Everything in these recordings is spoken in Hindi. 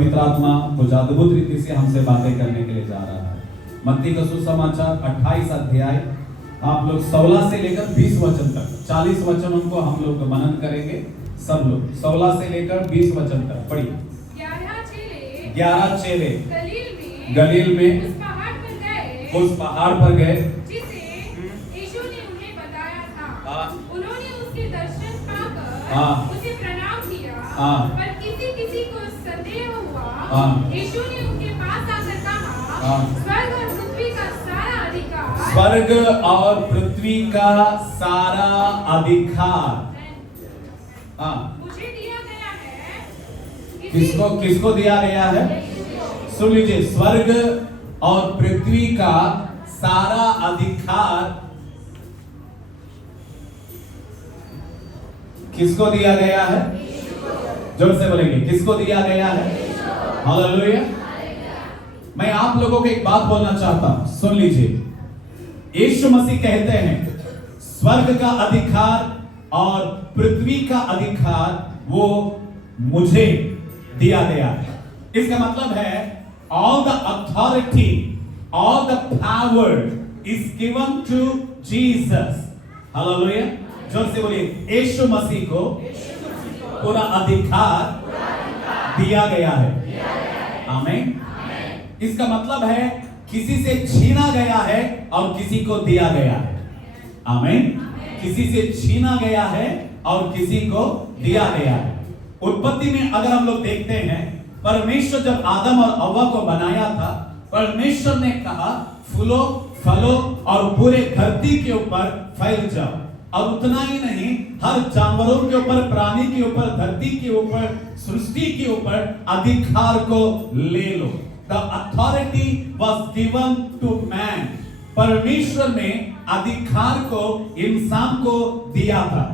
पवित्र आत्मा कुछ अद्भुत रीति से हमसे बातें करने के लिए जा रहा है। मत्ती का सुसमाचार 28 अध्याय, आप लोग 16 से लेकर 20 वचन तक, 40 वचनों को हम लोग मनन करेंगे। सब लोग 16 से लेकर 20 वचन तक पढ़िए। 11 चेले गलील में उस पहाड़ पर गए जिसे यीशु ने उन्हें बताया था। उन्होंने उसके दर्शन पाकर उसे प्रणाम किया। पर किसी को संदेह हुआ। यीशु ने उनके पास आकर कहा, स्वर्ग और पृथ्वी का सारा अधिकार मुझे दिया गया है। किसको दिया गया है? सुन लीजिए, स्वर्ग और पृथ्वी का सारा अधिकार किसको दिया गया है? जोर से बोलेंगे, किसको दिया गया है? हालेलुया। मैं आप लोगों को एक बात बोलना चाहता हूं, सुन लीजिए। यीशु मसीह कहते हैं स्वर्ग का अधिकार और पृथ्वी का अधिकार वो मुझे दिया गया है। इसका मतलब है all the authority, all the power is given to Jesus. Hallelujah. जोर से बोलिए, यीशु मसीह को पूरा अधिकार दिया गया है। आमीन। इसका मतलब है किसी से छीना गया है और किसी को दिया गया है। आमीन। किसी से छीना गया है और किसी को दिया गया है। उत्पत्ति में अगर हम लोग देखते हैं, परमेश्वर जब आदम और हव्वा को बनाया था, परमेश्वर ने कहा फूलो फलो और पूरे धरती के ऊपर फैल जाओ। और उतना ही नहीं, हर जानवरों के ऊपर, प्राणी के ऊपर, धरती के ऊपर, सृष्टि के ऊपर अधिकार को ले लो। The authority was given to man. परमेश्वर ने अधिकार को इंसान को दिया था।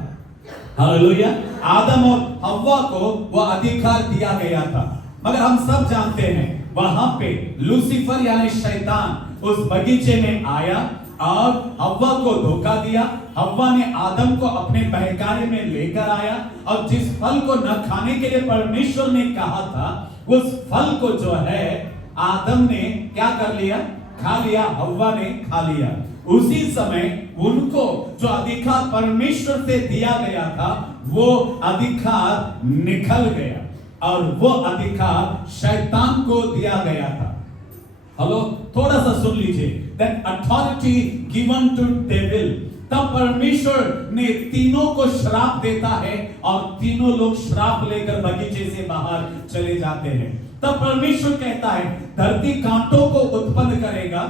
हालेलुया। आदम और हव्वा को वह अधिकार दिया गया था। मगर हम सब जानते हैं वहां पे लूसीफर यानी शैतान उस बगीचे में आया और हव्वा को धोखा दिया। हव्वा ने आदम को अपने बहकाने में लेकर आया और जिस फल को न खाने के लिए परमेश्वर ने कहा था, उस फल को जो है आदम ने क्या कर लिया? खा लिया। हव्वा ने खा लिया। उसी समय उनको जो अधिकार परमेश्वर से दिया गया था, वो अधिकार निकल गया और वो अधिकार शैतान को दिया गया था। हेलो, थोड़ा सा सुन लीजिए। That authority given to devil, तब परमेश्वर ने तीनों को श्राप देता है और तीनों लोग श्राप लेकर बगीचे से बाहर चले जाते हैं। तब परमेश्वर कहता है धरती कांटों को उत्पन्न करेगा,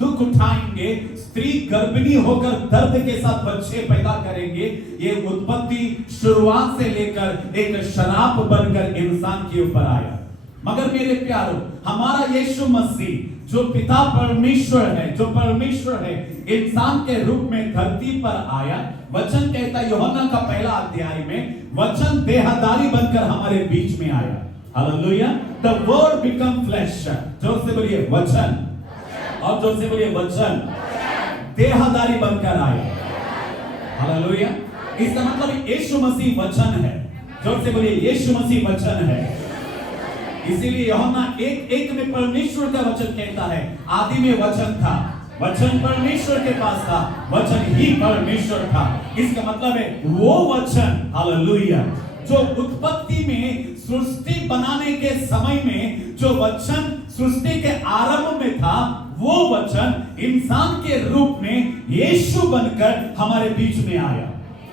दुख उठाएंगे, स्त्री गर्भिणी होकर दर्द के साथ बच्चे पैदा करेंगे। ये उत्पत्ति शुरुआत से लेकर एक शराप बनकर इंसान के ऊपर आया। मगर मेरे प्यारों, हमारा यीशु मसीह जो पिता परमेश्वर है, जो परमेश्वर है, इंसान के रूप में धरती पर आया। वचन कहता है यूहन्ना का पहला अध्याय में, वचन देहधारी बनकर हमारे बीच में आया। Hallelujah. The word become flesh. जोर से बोलिए वचन, और जोर से बोलिए वचन देहधारी बनकर आया। हालेलुया। इसका मतलब यीशु मसीह वचन है। जोर से बोलिए यीशु मसीह वचन है। इसीलिए यूहन्ना 1:1 में परमेश्वर का वचन कहता है आदि में वचन था, वचन परमेश्वर के पास था, वचन ही परमेश्वर था। इसका मतलब है वो वचन, हालेलुया, जो उत्पत्ति में सृष्टि बनाने के समय में जो वचन सृष्टि के आरंभ में था, वो वचन इंसान के रूप में यीशु बनकर हमारे बीच में आया।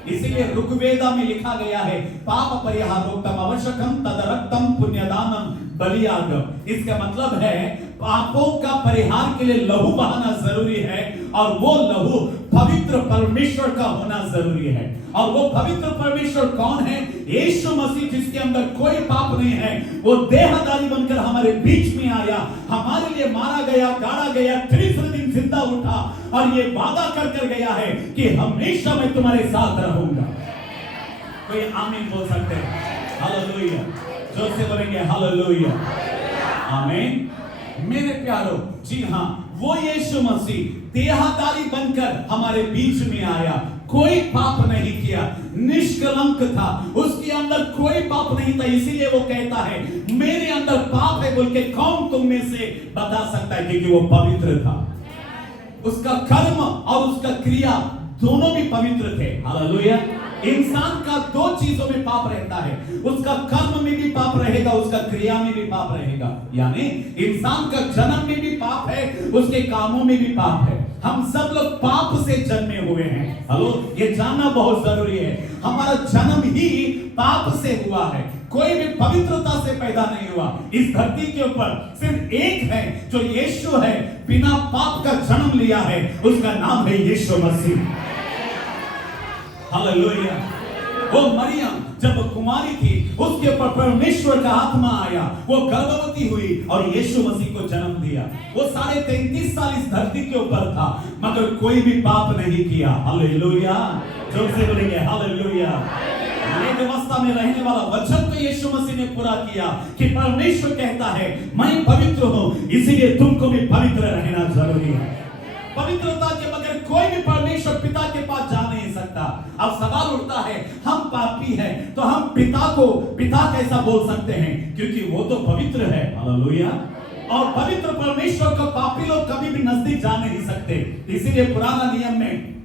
इसीलिए ऋग्वेदा में लिखा गया है पाप परिहारोक्तम आवश्यकम तदरक्तम पुण्यदानम बलियागम। इसका मतलब है पापों का परिहार के लिए लहू बहाना जरूरी है और वो लहू पवित्र परमेश्वर का होना जरूरी है। और वो पवित्र परमेश्वर कौन है? यीशु मसीह, जिसके अंदर कोई पाप नहीं है। वो देहधारी बनकर हमारे बीच में आया, हमारे लिए मारा गया, गाड़ा गया, तीसरे दिन जिंदा उठा और ये वादा कर गया है कि हमेशा मैं तुम्हारे साथ रहूंगा। कोई आमीन बोल सकते हैं? हालेलुया। जोर से बोलेंगे हालेलुया, आमीन। मेरे प्यारो, जी हाँ, वो यीशु मसीह देहधारी बनकर हमारे बीच में आया। कोई पाप नहीं किया, निष्कलंक था, उसके अंदर कोई पाप नहीं था। इसीलिए वो कहता है मेरे अंदर पाप है बोल के कौन तुम में से बता सकता है, क्योंकि वो पवित्र था। उसका कर्म और उसका क्रिया दोनों भी पवित्र थे। हालेलुया। इंसान का दो चीजों में पाप रहता है, उसका कर्म में भी पाप रहेगा, उसका क्रिया में भी पाप रहेगा। यानी इंसान का जन्म में भी पाप है, उसके कामों में भी पाप है। हम सब लोग पाप से जन्मे हुए हैं। हेलो, ये जानना बहुत जरूरी है। हमारा जन्म ही पाप से हुआ है, कोई भी पवित्रता से पैदा नहीं हुआ। इस धरती के ऊपर सिर्फ एक है जो यीशु है, बिना पाप का जन्म लिया है, उसका नाम है यीशु मसीह। हालेलुया। वो मरियम जब कुमारी थी, उसके ऊपर परमेश्वर का आत्मा आया, वो गर्भवती हुई और यीशु मसीह को जन्म दिया। वो 33.5 साल इस धरती के ऊपर था, मगर कोई भी पाप नहीं किया। हालेलुया। जोर से बोलेंगे हालेलुया। ये व्यवस्था में रहने वाला वचन तो यीशु मसीह ने पूरा किया कि परमेश्वर कहता है मैं पवित्र हूं, इसीलिए तुमको भी पवित्र रहना जरूरी है। पवित्रता के बगैर कोई भी परमेश्वर पिता के पास जा नहीं सकता। अब सवाल उठता है हम पापी हैं तो हम पिता को पिता कैसा बोल सकते हैं, क्योंकि वो तो पवित्र है। हालेलुया। और पवित्र परमेश्वर को पापी लोग कभी भी नजदीक जा नहीं सकते। इसीलिए पुराना नियम में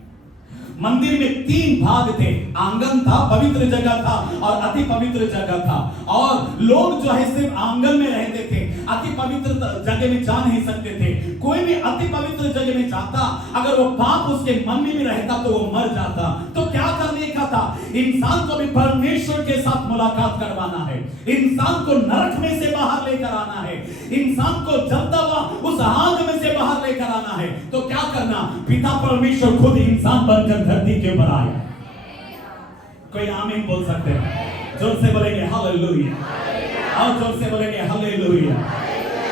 मंदिर में 3 भाग थे, आंगन था, पवित्र जगह था और अति पवित्र जगह था। और लोग जो है सिर्फ आंगन में रहते थे, अति पवित्र जगह में जा नहीं सकते थे। कोई भी अति पवित्र जगह में जाता, अगर वो पाप उसके मन में भी रहता तो वो मर जाता। तो क्या करने का था? इंसान को भी परमेश्वर के साथ मुलाकात करवाना है, इंसान को नरक में से बाहर लेकर आना है, इंसान को जलता हुआ उस आग में से बाहर लेकर आना है। तो क्या करना? पिता परमेश्वर खुद इंसान बनकर धरती के ऊपर आया। कोई आमीन बोल सकते हैं? जोर से बोलेंगे हालेलुया, और जोर से बोलेंगे हालेलुया।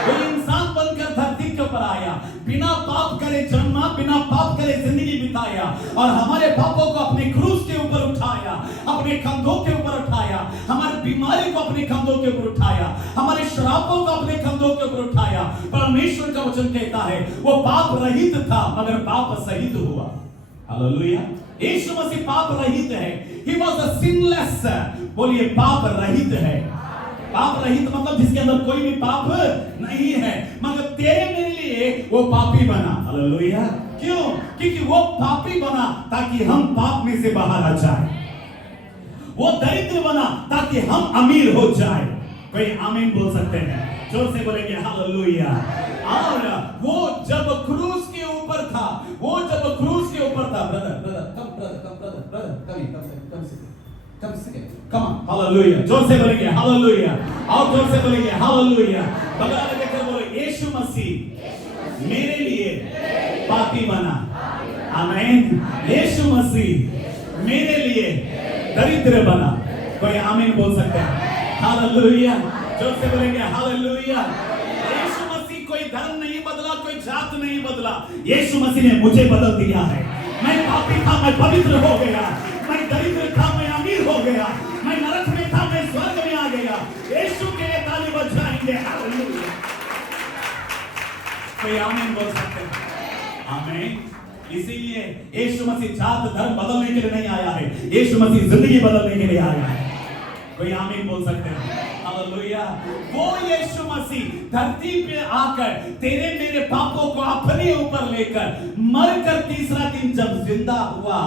वो इंसान बनकर धरती के ऊपर आया, बिना पाप करे जन्मा, बिना पाप करे जिंदगी बिताया और हमारे पापों को अपने क्रूस के ऊपर उठाया, अपने कंधों के ऊपर उठाया, हमारी बीमारी को अपने कंधों के ऊपर उठाया, हमारे श्रापों को अपने कंधों के ऊपर उठाया। परमेश्वर का वचन कहता है वो पाप रहित था मगर पाप सहित हुआ। हालेलुया। यीशु मसीह पाप रहित है। He was a sinless। बोलिए पाप रहित है। पाप रहित मतलब जिसके अंदर कोई भी पाप नहीं है, मगर तेरे मेरे लिए वो पापी बना। हालेलुया। क्यों? क्योंकि वो पापी बना ताकि हम पाप में से बाहर आ जाए। वो दरिद्र बना ताकि हम अमीर हो जाए। कोई आमीन बोल सकते हैं? जोर से बोलेंगे हालेलुया। और वो जब क्रूस के ऊपर था, वो जब क्रूस के ऊपर था, कम हालेलुया। जोर से बोलेंगे हालेलुया, और जोर से बोलेंगे हालेलुया। बगल में देखकर बोले यीशु मसीह मेरे लिए पापी बना। आमीन। यीशु मसीह मेरे लिए दरिद्र बना। कोई आमीन बोल सकते हैं? हालेलुया। जोर से बोलेंगे हालेलुया। यीशु मसीह कोई धर्म नहीं बदला, कोई जात नहीं बदला, यीशु मसीह ने मुझे बदल दिया है। मैं पापी था, मैं पवित्र हो गया। मैं दरिद्र था, मैं अमीर हो गया। मैं नरक में था, मैं स्वर्ग में आ गया। यीशु के लिए ताली बजाएंगे हालेलुया। कोई आमीन बोल सकते हैं? आमीन। इसीलिए यीशु मसीह जात धर्म बदलने के लिए नहीं आया है, यीशु मसीह जिंदगी बदलने के लिए आया है। कोई आमीन बोल सकते हैं? हालेलुया। वो यीशु मसीह धरती पे आकर तेरे मेरे पापों को अपने ऊपर लेकर मरकर तीसरा दिन जब जिंदा हुआ,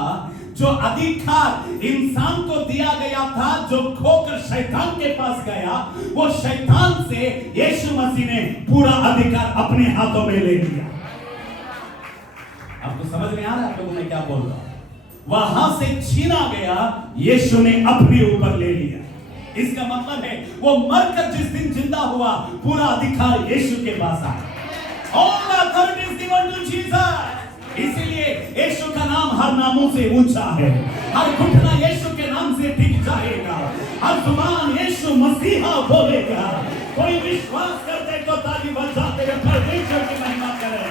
जो अधिकार इंसान को दिया गया था, जो खोकर शैतान के पास गया, वो शैतान से यीशु मसीह ने पूरा अधिकार अपने हाथों में ले लिया। आपको समझ में आ रहा है आप लोगों ने क्या बोल रहा? वहां से छीना गया, यीशु ने अपने ऊपर ले लिया। इसका मतलब है वो मरकर जिस दिन जिंदा हुआ, पूरा अधिकार यीशु के पास आया। All authority is given to Jesus। इसीलिए यीशु का नाम हर नामों से ऊंचा है। हर घुटना यीशु के नाम से टिक जाएगा, हर जुबान यीशु मसीहा बोलेगा। कोई विश्वास करते तो ताली बजाते हुए परमेश्वर की महिमा करें।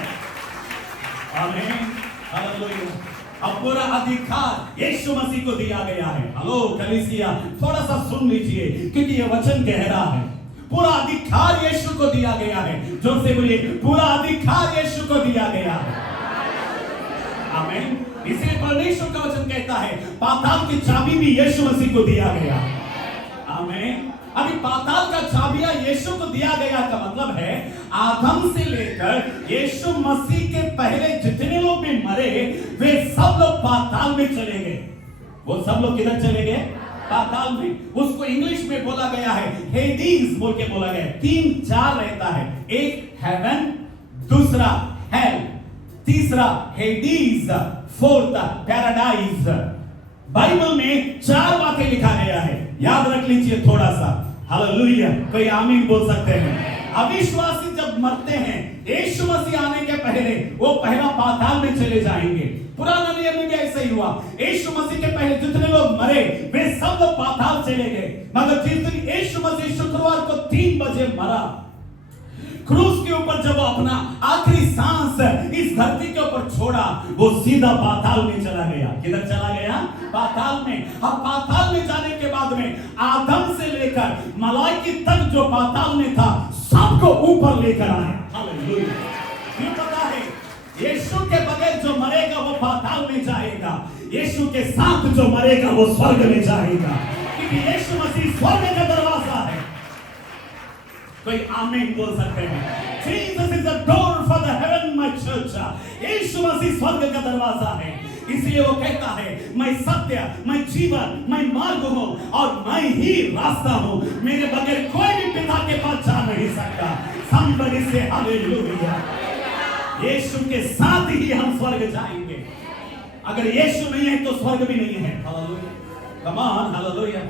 आमीन। हालेलुया। अब पूरा अधिकार यीशु मसीह को दिया गया है। हेलो कलीसिया, थोड़ा सा सुन लीजिए क्योंकि ये वचन गहरा है। पूरा अधिकार यीशु को दिया गया है। जोर से बोलिए पूरा अधिकार यीशु को दिया गया है। आमीन। इसलिए परमेश्वर का वचन कहता है पाताल की चाबी भी यीशु मसीह को दिया गया। आमीन। अभी पाताल का चाबियां यीशु को दिया गया का मतलब है आदम से लेकर यीशु मसीह के पहले जितने लोग भी मरे वे सब लोग पाताल में चले गए। वो सब लोग किधर चले गए? पाताल में। उसको इंग्लिश में बोला गया है हेडीज बोल के बोला गया है। 3-4 रहता है, एक हेवन, दूसरा हेल, तीसरा हेडीज, फोर्थ पैराडाइज। बाइबल में 4 बातें लिखा गया है, याद रख लीजिए थोड़ा सा। हालेलुया। कोई आमीन बोल सकते हैं? अविश्वासी जब मरते हैं यीशु मसीह आने के पहले वो पहला पाताल में चले जाएंगे। पुराना नियम में भी ऐसा ही हुआ। यीशु मसीह के पहले जितने लोग मरे वे सब लोग पाताल चले गए। मगर जिस दिन यीशु मसीह शुक्रवार को 3 बजे मरा, क्रूस के ऊपर जब अपना आखिरी सांस इस धरती के ऊपर छोड़ा, वो सीधा पाताल में चला गया। किधर चला गया? पाताल में। अब पाताल में जाने के बाद में आदम से लेकर मलाइकी तक जो पाताल में था सबको ऊपर लेकर आया। हालेलुया। ये पता है यीशु के बगैर जो मरेगा वो पाताल में जाएगा, यीशु के साथ जो मरेगा वो स्वर्ग में जाएगा, क्योंकि यीशु मसीह स्वर्ग का दरवाजा है। कोई आमीन बोल सकते हैं? Jesus is the door for the heaven, my church. यीशु मसीह स्वर्ग का दरवाजा है। इसलिए वो कहता है मैं सत्य, मैं जीवन, मैं मार्ग हूं और मैं ही रास्ता हूं। मेरे बगैर कोई भी पिता के पास जा नहीं सकता। Somebody say hallelujah. यीशु के साथ ही हम स्वर्ग जाएंगे। अगर यीशु नहीं है तो स्वर्ग भी नहीं है। हालेलुया। Come on, hallelujah.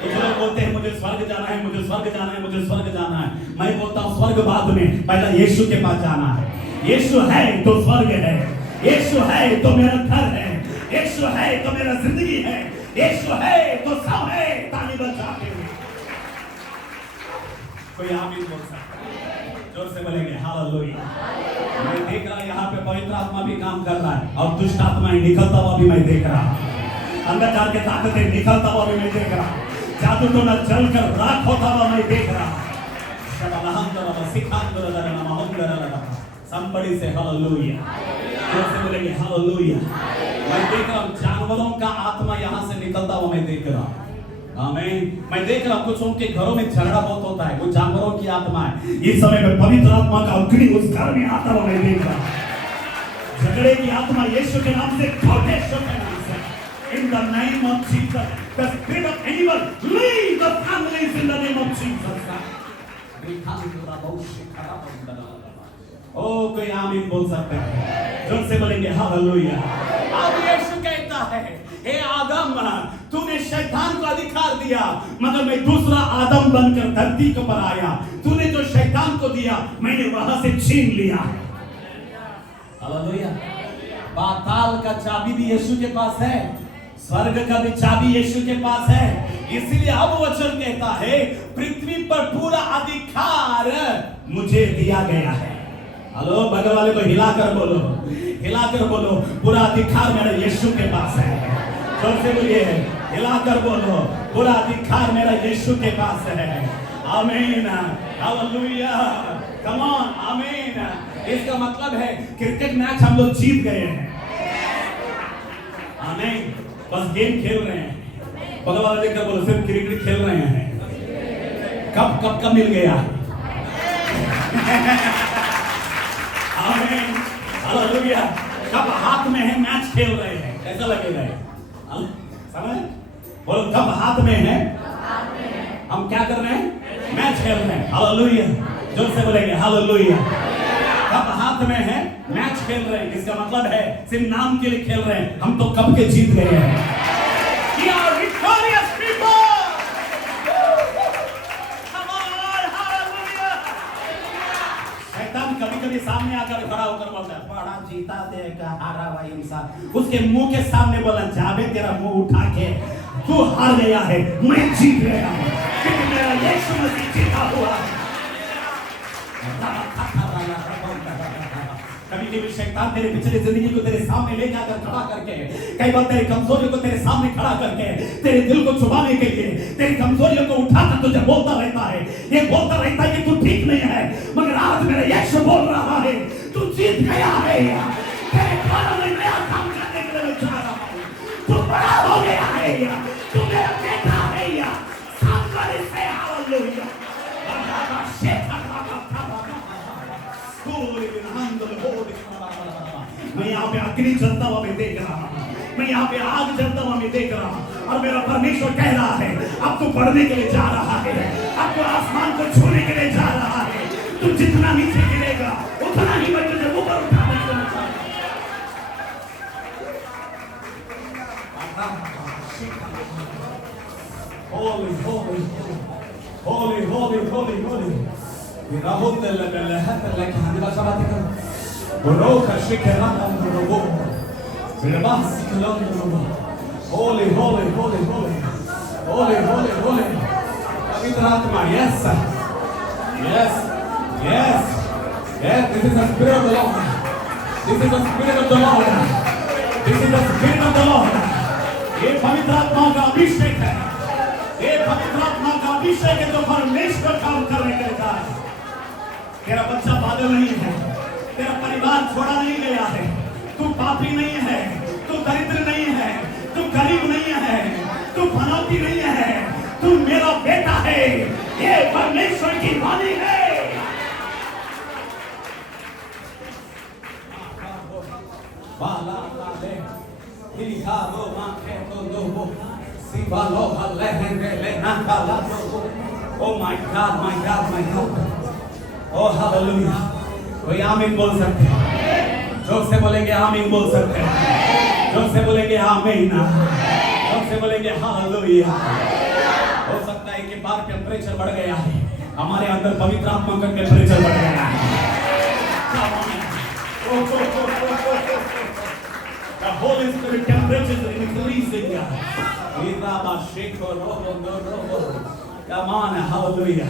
तो जो लोग बोलते हैं मुझे स्वर्ग जाना है, मुझे स्वर्ग जाना है, मुझे स्वर्ग जाना है, मैं बोलता हूं स्वर्ग बाद में, पहला यीशु के पास जाना है। यीशु है तो स्वर्ग है, यीशु है तो मेरा घर है, यीशु है तो मेरा जिंदगी है, यीशु है तो सब है। ताली बजाते हुए कोई आमीन बोल सकता है? जोर से बोलेंगे हालेलुया। मैं देख रहा यहाँ पे पवित्र आत्मा भी काम कर रहा है और दुष्ट आत्माएं निकलता हुआ भी मैं देख रहा हूँ। अंधकार के ताकतें निकलता हुआ भी मैं देख रहा हूँ। जादू टोना जलकर राख होता हुआ मैं देख रहा हूँ। Somebody say hallelujah. जोर से बोलेंगे हालेलुया। मैं देख रहा हूँ जानवरों का आत्मा यहाँ से निकलता हुआ मैं देख रहा हूँ। आमीन। मैं देख रहा हूँ कुछ उनके घरों में झगड़ा बहुत होता है, वो जानवरों की आत्मा है। इस समय में पवित्र आत्मा का अग्नि उस घर में आता हुआ मैं देख रहा हूँ। झगड़े की आत्मा यीशु के नाम से छोटे छोटे नाम से in the name of Jesus, the spirit of evil leave the families in the name of Jesus. ओ कोई आमीन बोल सकते हैं? जोर से बोलेंगे हालेलुया। अब यीशु कहता है हे आदम तूने शैतान को अधिकार दिया, मगर मैं दूसरा आदम बनकर धरती के ऊपर आया। तूने जो शैतान को दिया मैंने वहां से छीन लिया। हालेलुया। पाताल का चाबी भी यीशु के पास है, स्वर्ग का भी चाबी यीशु के पास है। इसलिए अब वचन कहता है पृथ्वी पर पूरा अधिकार मुझे दिया गया है। हेलो, बगल वाले को हिलाकर बोलो, हिलाकर बोलो, पूरा अधिकार मेरा यीशु के पास है। जोर से बोलिए, हिलाकर बोलो, पूरा अधिकार मेरा यीशु के पास है। आमीन, हालेलुया, कम ऑन, आमीन। इसका मतलब है क्रिकेट मैच हम लोग जीत गए हैं। आमीन। बस गेम खेल रहे हैं। बगल वाले देखकर बोलो सिर्फ क्रिकेट खेल रहे हैं। कब कब कब मिल गया? आमीन, हालेलुया। कब हाथ में है मैच खेल रहे हैं, कैसा लगेगा? समझ? बोलो कब हाथ में है हम क्या कर रहे हैं? मैच खेल रहे हैं। हालेलुया। जोर से बोलेंगे हालेलुया। कब हाथ में है मैच खेल रहे हैं, इसका मतलब है सिर्फ नाम के लिए खेल रहे हैं, हम तो कब के जीत गए हैं। We are victorious people. Come on, hallelujah. शैतान कभी-कभी सामने आकर खड़ा होकर बोलता है बड़ा जीता देगा हारा हुआ इंसान। उसके मुंह के सामने बोला जाबे तेरा मुंह उठा के तू हार गया है, मैं जीत गया हूं क्योंकि मेरा यीशु मसीह जीता हुआ है। कभी-कभी शैतान तेरे पिछले जिंदगी को तेरे सामने लेके आकर खड़ा करके, कई बार तेरी कमजोरियों को तेरे सामने खड़ा करके, तेरे दिल को छुपाने के लिए तेरी कमजोरियों को उठाकर तुझे बोलता रहता है, ये बोलता रहता है कि तू ठीक नहीं है। मगर आज मेरा यीशु बोल रहा है तू जीत गया है। तेरे कानों में नया काम करने के लिए बड़ा हो गया है, तू मेरा बेटा है। सांबर से हालेलुया। मैं यहाँ पे अग्नि जलता हुआ मैं देख रहा हूँ, मैं यहाँ पे आग जलता हुआ मैं देख रहा हूँ। और मेरा परमेश्वर कह रहा है अब तू बढ़ने के लिए जा रहा है, अब तू आसमान को छूने के लिए जा रहा है। तू जितना नीचे गिरेगा उतना ही मैं तुझे ऊपर उठाने के लिए जा रहा हूं। Holy, holy, holy, holy, holy, holy. Rahul delle belle hette le cani la sabatica. Boroka shikerana robo. Bilbas kilon. Holy, holy, holy, holy. Holy, holy, holy. Pavitra Atma, yes. Yes. Yes. Yes, this is the spirit of the Lord. This is the spirit of the Lord. This is the spirit of the Lord. ये पवित्र आत्मा का अभिषेक है, ये पवित्र आत्मा का अभिषेक है जो परमेश्वर काम करने के लिए जा रहा है। तेरा बच्चा पागल नहीं है, तेरा परिवार छोड़ा नहीं गया है, तू पापी नहीं है, तू दरिद्र नहीं है, तू गरीब नहीं है, तू पनौती नहीं है, तू मेरा बेटा है। ये परमेश्वर की वाणी है। Oh my God, my God, my God. Oh hallelujah. कोई आमीन बोल सकते हैं? जोर से बोलेंगे आमीन बोल सकते हैं? जोर से बोलेंगे आमीन। जोर से बोलेंगे हालेलुया। हो सकता है कि बाहर टेम्परेचर बढ़ गया है, हमारे अंदर पवित्र आत्मा का टेम्परेचर बढ़ गया है। The Holy Spirit temperature is increasing. Come on, hallelujah.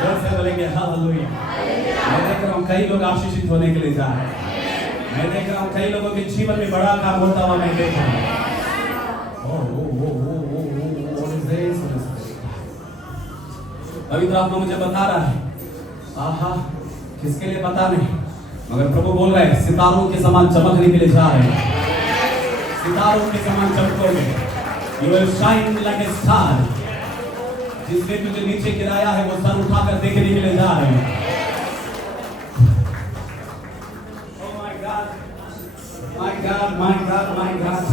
जोर से बोलेंगे हालेलुया। मैं देख रहा हूँ कई लोग आशीषित होने के लिए जा रहे हैं। मैं देख रहा हूँ कई लोगों के जीवन में बड़ा काम होता हुआ मैं देख रहा हूँ। पवित्र आत्मा मुझे बता रहा है, आहा किसके लिए पता नहीं, मगर प्रभु बोल रहे हैं सितारों के समान चमकने के लिए जा रहे हैं। सितारों के समान चमकोगे। You will shine like a star. जिसने तुझे नीचे गिराया है वो सर उठाकर देखने के लिए जा रहे हैं। Oh my God, my God, my God, my God,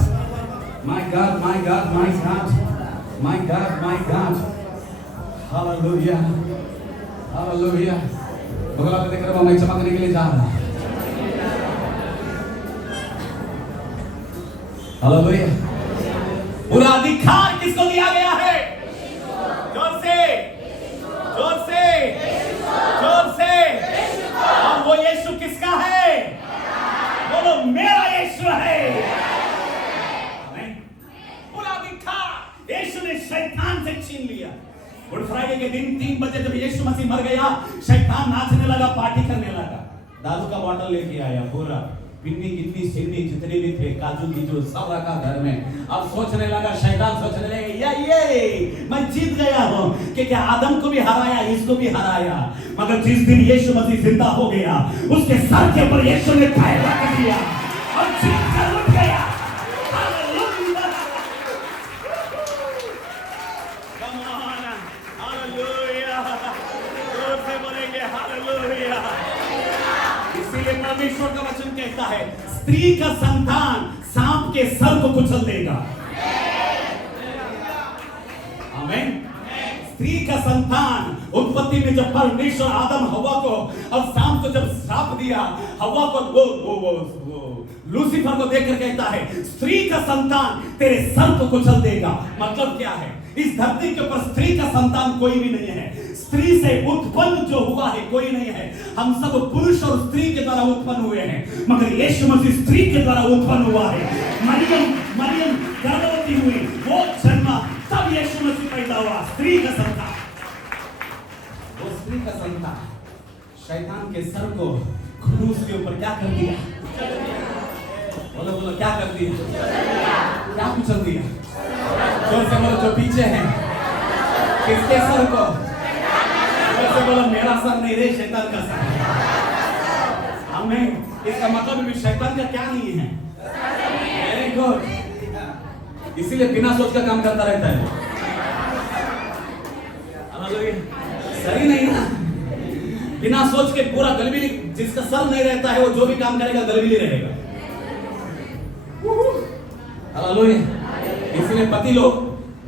my God, my God, my God, my God, my God. Hallelujah, Hallelujah. बगल में देख रहा हूँ मैं चमकने के लिए जा रहा हूँ। Hallelujah. पूरा अधिकार किसको दिया गया है? जोर से, जोर से, जोर से। और वो यीशु किसका है? बोलो मेरा यीशु है। पूरा अधिकार यीशु ने शैतान से छीन लिया। गुड फ्राइडे के दिन 3 बजे जब यीशु मसीह मर गया, शैतान नाचने लगा, पार्टी करने लगा, दारू का बॉटल लेके आया, पूरा पिन्नी गिन्नी सिन्नी जितने भी थे काजू कीजू सब रखा घर में। अब सोचने लगा, शैतान सोचने लगा ये मैं जीत गया हूँ कि क्या आदम को भी हराया, इसको भी हराया। मगर जिस दिन यीशु मसीह जिंदा हो गया, उसके सर के ऊपर यीशु ने पैर रख दिया और जीत कर उठ गया। हालेलुया, कम ऑन, हालेलुया, जोर से बोलेंगे हालेलुया। इसीलिए परमेश्वर का वचन कहता है स्त्री का संतान सांप के सर को कुचल देगा। आमीन। स्त्री का संतान उत्पत्ति में जब परमेश्वर आदम हवा को और सांप को जब श्राप दिया, हवा को वो लूसीफर को देखकर कहता है स्त्री का संतान तेरे सर को कुचल देगा। मतलब क्या है? इस धरती के ऊपर स्त्री का संतान कोई भी नहीं है। स्त्री से उत्पन्न जो हुआ है कोई नहीं है। हम सब पुरुष और स्त्री के द्वारा उत्पन्न हुए हैं, मगर यीशु मसीह स्त्री के द्वारा उत्पन्न हुआ है। मरियम गर्भवती हुई, वो जन्मा, तब यीशु मसीह पैदा हुआ। स्त्री का संतान, वो स्त्री का संतान शैतान के सर को क्रूस के ऊपर क्या कर दिया? बोलो बोलो, क्या कर दिया? क्या कुचल दिया? जोर से बोलो, जो पीछे हैं किसके सर को? जोर से बोलो, मेरा सर नहीं रे, शैतान का सर। आमीन। इसका मतलब भी शैतान का क्या नहीं है? Very good. इसीलिए बिना सोच का काम करता रहता है। सही नहीं ना, बिना सोच के पूरा गलबिली, जिसका सर नहीं रहता है वो जो भी काम करेगा गलबिली रहेगा। हालेलुया। इसलिए पति लोग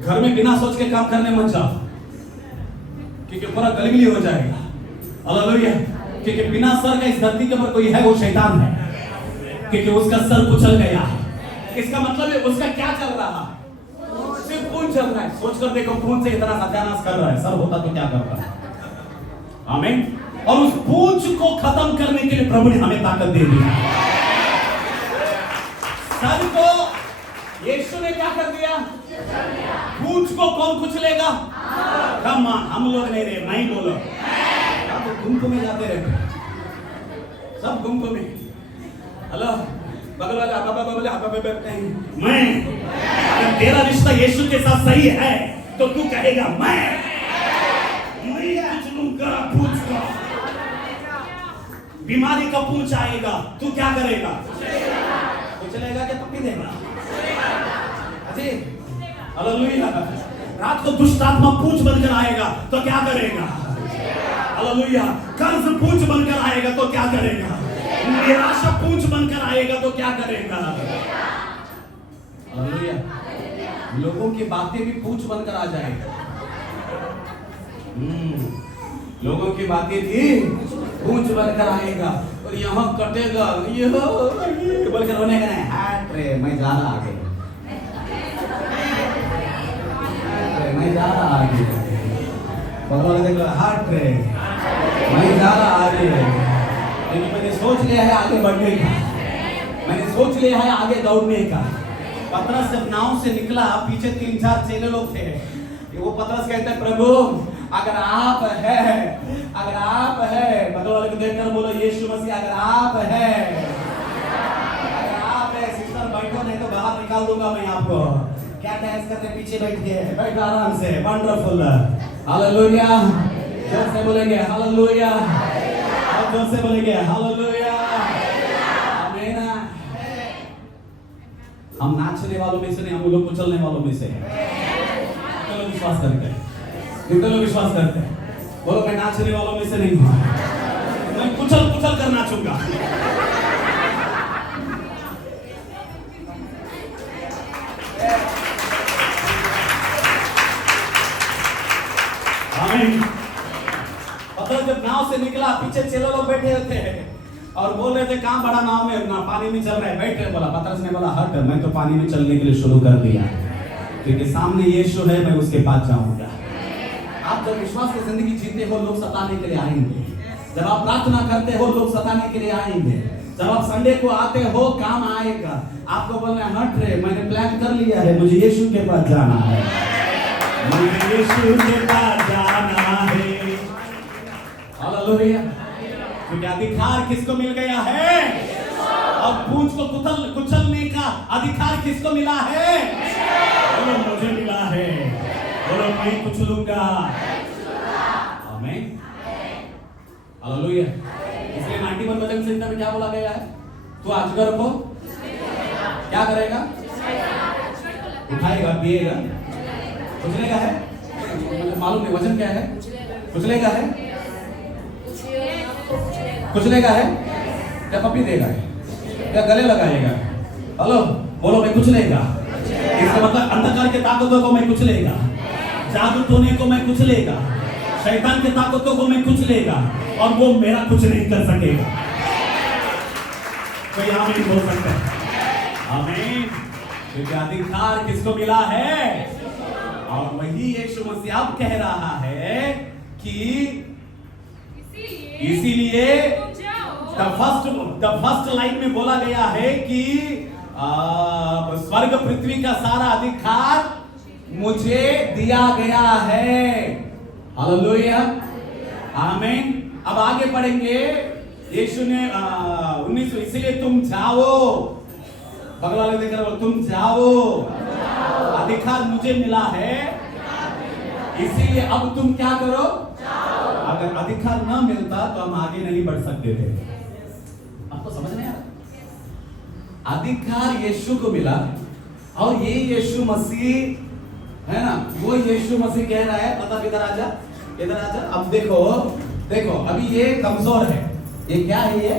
घर में बिना सोच के काम करने मत जाओ, क्योंकि पूरा गलबिली हो जाएगा। हालेलुया। क्योंकि बिना सर का इस धरती के ऊपर कोई है, वो शैतान है, क्योंकि उसका सर कुचल गया है। इसका मतलब है उसका क्या चल रहा है, सिर्फ पूंछ चल रहा है। सोच कर देखो, पूंछ से इतना सत्यानाश कर रहा है, सर होता तो क्या करता है। आमीन। और उस पूंछ को खत्म करने के लिए प्रभु ने हमें ताकत दे दी। सर को यीशु ने क्या कर दिया, पूंछ को कौन कुचलेगा? हम लोग नहीं रहे, नहीं बोलो, तो गुम्प में जाते रहते, सब गुम्प में। हेलो, बगल वाले आप बोले मैं, अगर तेरा रिश्ता यीशु के साथ सही है तो तू कहेगा मैं कुचलूंगा पूंछ को। बीमारी का पूंछ आएगा, तू क्या करेगा? कुचलेगा क्या पप्पी देगा? अजी हालेलुया। रात को दुष्ट आत्मा पूंछ बनकर आएगा तो क्या करेगा? हालेलुया। कर्ज पूंछ बनकर आएगा तो क्या करेगा? निराशा पूंछ बनकर आएगा तो क्या करेगा? हालेलुया। लोगों की बातें भी पूंछ बनकर आ जाएगा। लोगों की बातें भी पूंछ बनकर आएगा और यहाँ कटेगा, ये बोलकर रोने का नहीं, हाथ रे मैं जा रहा आगे, मैं जा रहा आगे, देख लो हाथ रे मैं जा रहा आगे, क्योंकि मैंने सोच लिया है आगे बढ़ने का, मैंने सोच लिया है आगे दौड़ने का। पतरस जब नाव से निकला, पीछे 3-4 चेले लोग थे। वो पतरस कहते हैं प्रभु अगर आप है, बगल वाले को देखकर बोलो यीशु मसीह अगर आप है, सिस्टर बैठो नहीं तो बाहर निकाल दूंगा मैं आपको। क्या डांस करते पीछे बैठो आराम से, वंडरफुल। हालेलुया। जोर से बोलेंगे हालेलुया, और जोर से बोलेंगे हालेलुया। आमीन। हम नाचने वालों में से नहीं, हम लोग कुचलने वालों में से हैं। कितने लोग विश्वास करते हैं? कितने लोग विश्वास करते हैं? बोलो मैं नाचने वालों में से नहीं हूं, मैं कुचल कुचल कर नाचूंगा। आमीन। पतरस जब नाव से निकला, पीछे चेले लोग बैठे थे और बोल रहे थे कहां बड़ा नाव में ना पानी में चल रहा है, बैठ रहे। बोला पतरस ने बोला हट, मैं तो पानी में चलने के लिए शुरू कर दिया, क्योंकि सामने यीशु है, मैं उसके पास जाऊंगा। आप जब विश्वास की जिंदगी जीते हो, लोग सताने के लिए आएंगे। जब आप प्रार्थना करते हो, लोग सताने के लिए आएंगे। जब आप संडे को आते हो, काम आएगा। आपको बोलना हट रे, मैंने प्लान कर लिया है, मुझे यीशु के पास जाना है, मुझे यीशु के पास जाना है। हालेलुया। क्योंकि अधिकार किसको मिल गया है? और पूंछ को कुचलने का अधिकार किसको मिला है? बोलो मुझे मिला है, बोलो मैं कुचलूंगा। आमीन। हालेलुया। इसलिए 91 वचन संहिता में क्या बोला गया है? तू अजगर को क्या करेगा? उठाएगा, पिएगा, कुचलेगा है। मालूम नहीं वचन क्या है? कुचलेगा है, कुचलेगा है, क्या पप्पी देगा है, क्या गले लगाएगा? हेलो, बोलो मैं कुचलेगा। इसका मतलब अंधकार के ताकतों को मैं कुचलेगा, जादू टोने को मैं कुचलेगा, शैतान के ताकतों को मैं कुचलेगा, और वो मेरा कुछ नहीं कर सकेगा। कोई आमीन बोल सकता है? आमीन। क्योंकि अधिकार किसको मिला है? और वही यीशु मसीह अब कह रहा है कि इसीलिए द फर्स्ट लाइन में बोला गया है कि स्वर्ग पृथ्वी का सारा अधिकार मुझे दिया गया है। हालेलुया। आमीन। अब आगे पढ़ेंगे। यीशु ने 19, इसीलिए तुम जाओ, बगल वाले देखकर बोलो तुम जाओ, अधिकार मुझे मिला है, इसीलिए अब तुम क्या करो? अगर अधिकार ना मिलता तो हम आगे नहीं बढ़ सकते थे। आपको समझ में आ रहा? अधिकार यीशु को मिला, और ये यीशु मसीह है ना, वो यीशु मसीह कह रहा है, मतलब इधर आजा, इधर आजा। अब देखो देखो, अभी ये कमजोर है, ये क्या है, ये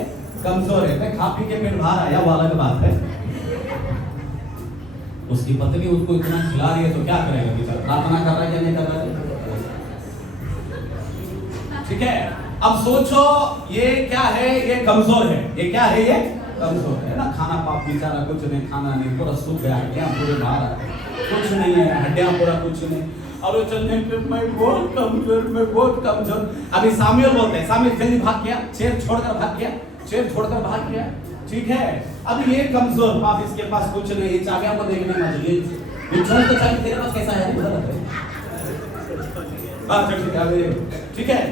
कमजोर है। मैं खा पी के पेट बाहर आया, वो अलग बात है। उसकी पत्नी उसको इतना खिला रही है तो क्या करेगा बेचारा, प्रार्थना कर रहा है या नहीं कर रहा है? ठीक है, अब सोचो ये क्या है, ये कमजोर है, ये क्या है, ये कमजोर है ना। खाना पाप बेचारा कुछ नहीं, खाना नहीं, पूरा सूख गया, हड्डियां पूरे बाहर आ गए, कुछ नहीं है, हड्डियां पूरा कुछ नहीं। और वो चलने पे मैं बहुत कमजोर, मैं बहुत कमजोर। अभी सामुएल बोलते हैं, सामुएल जल्दी भाग गया, चेयर छोड़कर भाग गया, चेयर छोड़कर भाग गया। ठीक है, अब ये कमजोर पाप, इसके पास कुछ नहीं, ये चाबियां को देखने मत, ये छोड़ तो चाबी तेरे पास कैसा है, ठीक है,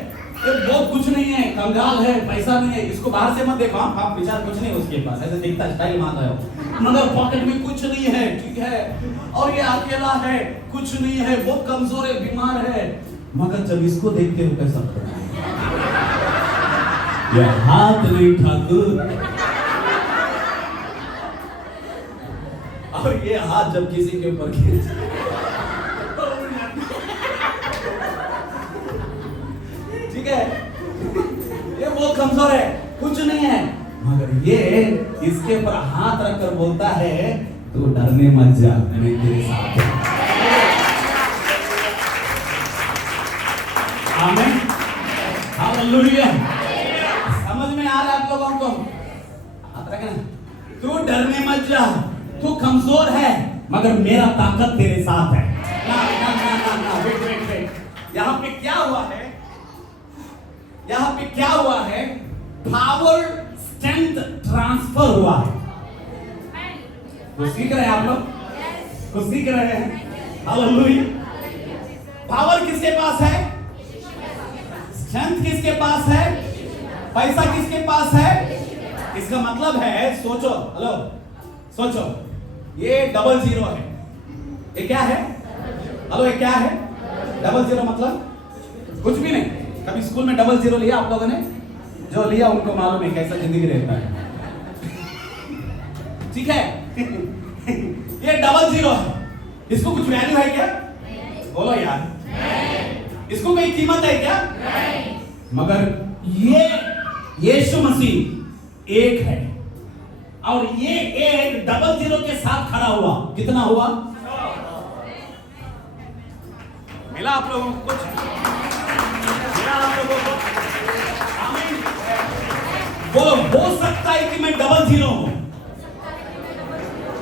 ये बहुत कुछ नहीं है, कंगाल है, पैसा नहीं है, इसको बाहर से मत देखो। आप विचार कुछ नहीं है उसके पास, ऐसे दिखता स्टाइल मारता हो, मगर पॉकेट में कुछ नहीं है। ठीक है, और ये अकेला है, कुछ नहीं है, बहुत कमजोर है, बीमार है। मगर जब इसको देखते हो कैसा लगता है, ये हाथ नहीं ठाकुर। और ये हाथ जब किसी के ऊपर ठीक है, ये बहुत कमजोर है, कुछ नहीं है, मगर ये इसके ऊपर हाथ रखकर बोलता है तू डरने मत जा, मैं तेरे साथ हूं। आमीन, हालेलुया। समझ में आ रहा है आप लोगों को? आता है ना? तू डरने मत जा, तू कमजोर है, मगर मेरा ताकत तेरे साथ है। ना ना ना ना ना, वेट वेट वेट, यहाँ पे क्या हुआ है, यहाँ पे क्या हुआ है, पावर स्ट्रेंथ ट्रांसफर हुआ है। तो सीख रहे हैं आप लोग, तो सीख रहे हैं, हालेलुया। पावर किसके पास है, स्ट्रेंथ किसके पास है, पैसा किसके पास है? इसका मतलब है, सोचो, हेलो सोचो, ये 00 है, ये क्या है, हेलो ये क्या है, 00 मतलब कुछ भी नहीं। कभी स्कूल में 00 लिया आप लोगों ने? जो लिया उनको मालूम है कैसा जिंदगी रहता है। ठीक है, ये 00 है, इसको कुछ वैल्यू है क्या? बोलो यार, इसको कोई कीमत है क्या? मगर ये यीशु मसीह एक है, और ये एक 00 के साथ खड़ा हुआ, कितना हुआ? मिला आप लोगों को कुछ? मिला आप लोगों को? आमीन। बोलो, हो सकता है कि मैं 00 हूं,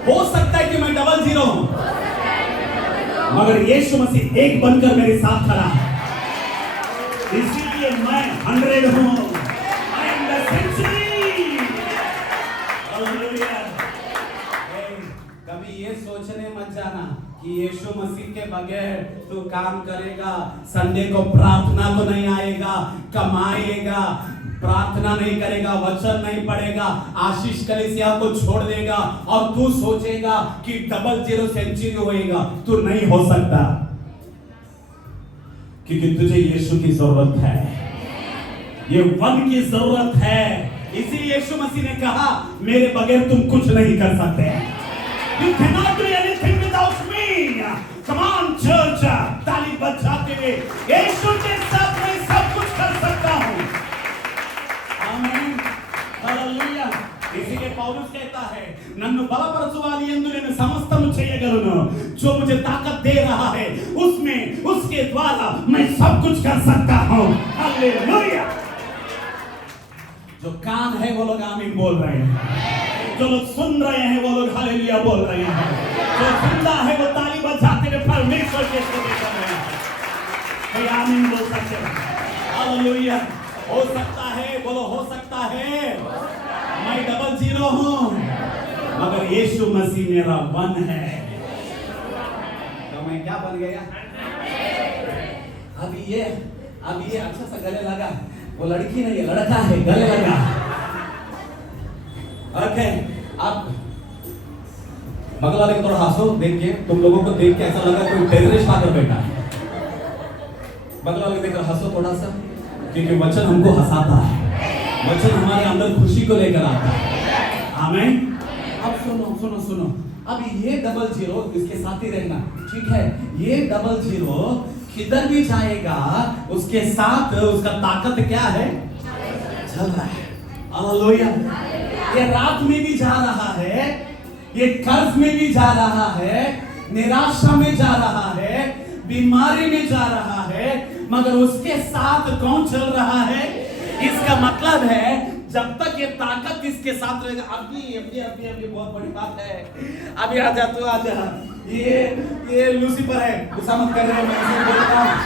हो सकता है कि मैं 00 हूं, मगर यीशु मसीह एक बनकर मेरे साथ खड़ा है, इसीलिए मैं 100 हूं। I am the century। कभी ये सोचने मत जाना कि यीशु मसीह के बगैर तू काम करेगा, संडे को प्रार्थना को नहीं आएगा, कमाएगा, प्रार्थना नहीं करेगा, वचन नहीं पढ़ेगा, आशीष कलीसिया को छोड़ देगा, और तू सोचेगा कि 00 सेंचुरी होएगा। तू नहीं हो सकता, क्योंकि तुझे यीशु की जरूरत है, ये 1 की जरूरत है। इसीलिए यीशु मसीह ने कहा, मेरे बगैर तुम कुछ नहीं कर सकते। You cannot do anything without me. Come on church, ताली बजाते हुए, यीशु के साथ मैं सब कुछ कर सकता हूँ। आमीन, हालेलुया। इसीलिए पौलुस कहता है, नन्नु बलपरचुवाली यंदु नेनु समस्तमु చేయగలను, जो मुझे ताकत दे रहा है, उसमें, उसके द्वारा मैं सब कुछ कर सकता हूँ। हालेलुया। जो कान है वो लोग आमीन बोल रहे हैं, जो लोग सुन रहे हैं वो लोग हालेलुया बोल रहे हैं, जो जिंदा है वो ताली बजाते हुए परमेश्वर के स्तुति कर रहे हैं। कोई आमीन बोल सकते हैं? हालेलुया। हो सकता है, बोलो हो सकता है, मैं 00 हूं, मगर यीशु मसीह मेरा 1 है, तो मैं क्या बन गया? अभी ये अच्छा सा गले लगा, वो लड़की नहीं है, लड़का है, गले लगा। ओके, आप बगल वाले को थोड़ा हंसो देख के, तुम लोगों को देख के ऐसा लगा कोई टेररिस्ट आकर बैठा है। बगल वाले को देखकर हंसो थोड़ा सा, क्योंकि वचन हमको हंसाता है, वचन हमारे अंदर खुशी को लेकर आता है। आमीन। अब सुनो सुनो सुनो, अब ये 00 इसके साथ ही रहना, ठीक है? ये 00 किधर भी जाएगा उसके साथ उसका ताकत क्या है? चल रहा है। हालेलुया। ये रात में भी जा रहा है, ये कर्ज में भी जा रहा है, निराशा में जा रहा है, बीमारी में जा रहा है, मगर उसके साथ कौन चल रहा है? इसका मतलब है जब तक ये ताकत इसके साथ रहेगा। अभी बहुत बड़ी बात है। अभी आ जा, तू आ जा। ये लूसीफर है, गुस्सा मत कर रहे, मैं ऐसे बोल रहा हूं।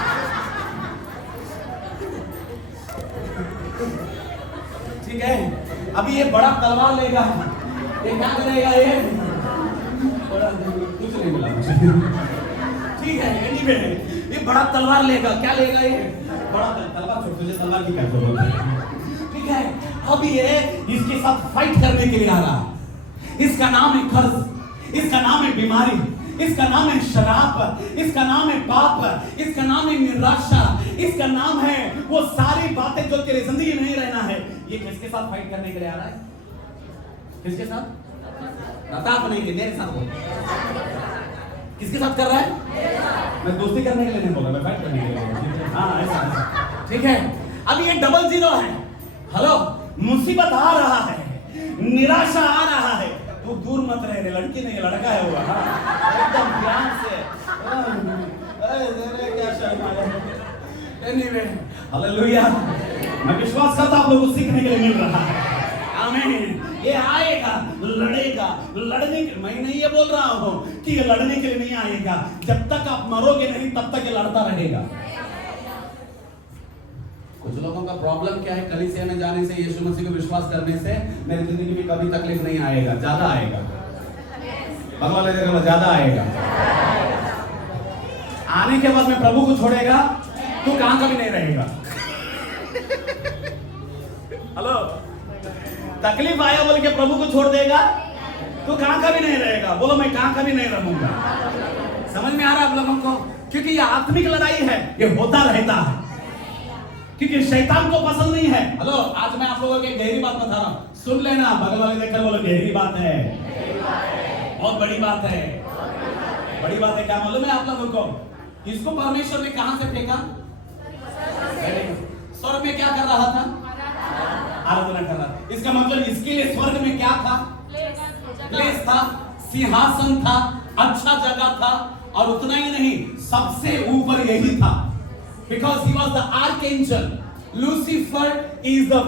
ठीक है, अभी ये बड़ा तलवार लेगा, ये क्या करेगा? ये बड़ा कुछ नहीं मिला मुझे। ठीक है, एनीवे ये बड़ा तलवार लेगा। क्या लेगा? ये बड़ा तलवार। छोड़, तुझे तलवार की क्या जरूरत है? ठीक है, अब ये इसके साथ फाइट करने के लिए आ रहा है। इसका नाम है कर्ज, इसका नाम है बीमारी, इसका नाम है शराब, इसका नाम है पाप, इसका नाम है निराशा, इसका नाम है वो सारी बातें जो तेरे जिंदगी में नहीं रहना है। ये किसके साथ फाइट करने के लिए आ रहा है? किसके साथ? प्रताप नहीं, मेरे साथ बोल। किसके साथ कर रहा है? मैं दोस्ती करने के लिए नहीं बोला, मैं फाइट करने के लिए बोला। हाँ, ऐसा। ठीक है, अब ये 00 है। हेलो, मुसीबत आ रहा है, निराशा आ रहा है, तू दूर मत रहे। लड़की नहीं, लड़का है वो। हाँ, एकदम ध्यान से। क्या शर्म आया। Anyway, hallelujah. मैं विश्वास करता हूं आप लोगों को सीखने के लिए मिल रहा है। आमीन। ये आएगा, लड़ेगा। लड़ने के, मैं नहीं ये बोल रहा हूं कि ये लड़ने के लिए नहीं आएगा। जब तक आप मरोगे नहीं तब तक ये लड़ता रहेगा। कुछ लोगों का प्रॉब्लम क्या है? कलीसिया में जाने से, यीशु मसीह को विश्वास करने से मेरी जिंदगी में कभी तकलीफ नहीं आएगा, ज्यादा आएगा। भगवान ने ज्यादा आएगा। आने के बाद में प्रभु को छोड़ेगा, तू कहां कभी नहीं रहेगा। हेलो, तकलीफ आया बोल के प्रभु को छोड़ देगा, तू कहां कभी नहीं रहेगा। बोलो, मैं कहां कभी नहीं रहूंगा। समझ में आ रहा है आप लोगों को? क्योंकि ये आत्मिक लड़ाई है, ये होता रहता है, क्योंकि शैतान को पसंद नहीं है। हेलो, आज मैं आप लोगों को एक गहरी बात बता रहा हूं, सुन लेना। बगल वाले देखकर बोलो, गहरी बात है, बहुत बड़ी बात है। बड़ी बात है क्या मालूम है आप लोगों को? इसको परमेश्वर ने कहां से फेंका? स्वर्ग में क्या कर रहा था? आराधना कर रहा था। इसका मतलब इसके लिए स्वर्ग में क्या था? प्लेस था, सिंहासन था, अच्छा जगह था, और उतना ही नहीं, सबसे ऊपर यही था। Because he was the archangel, Lucifer is the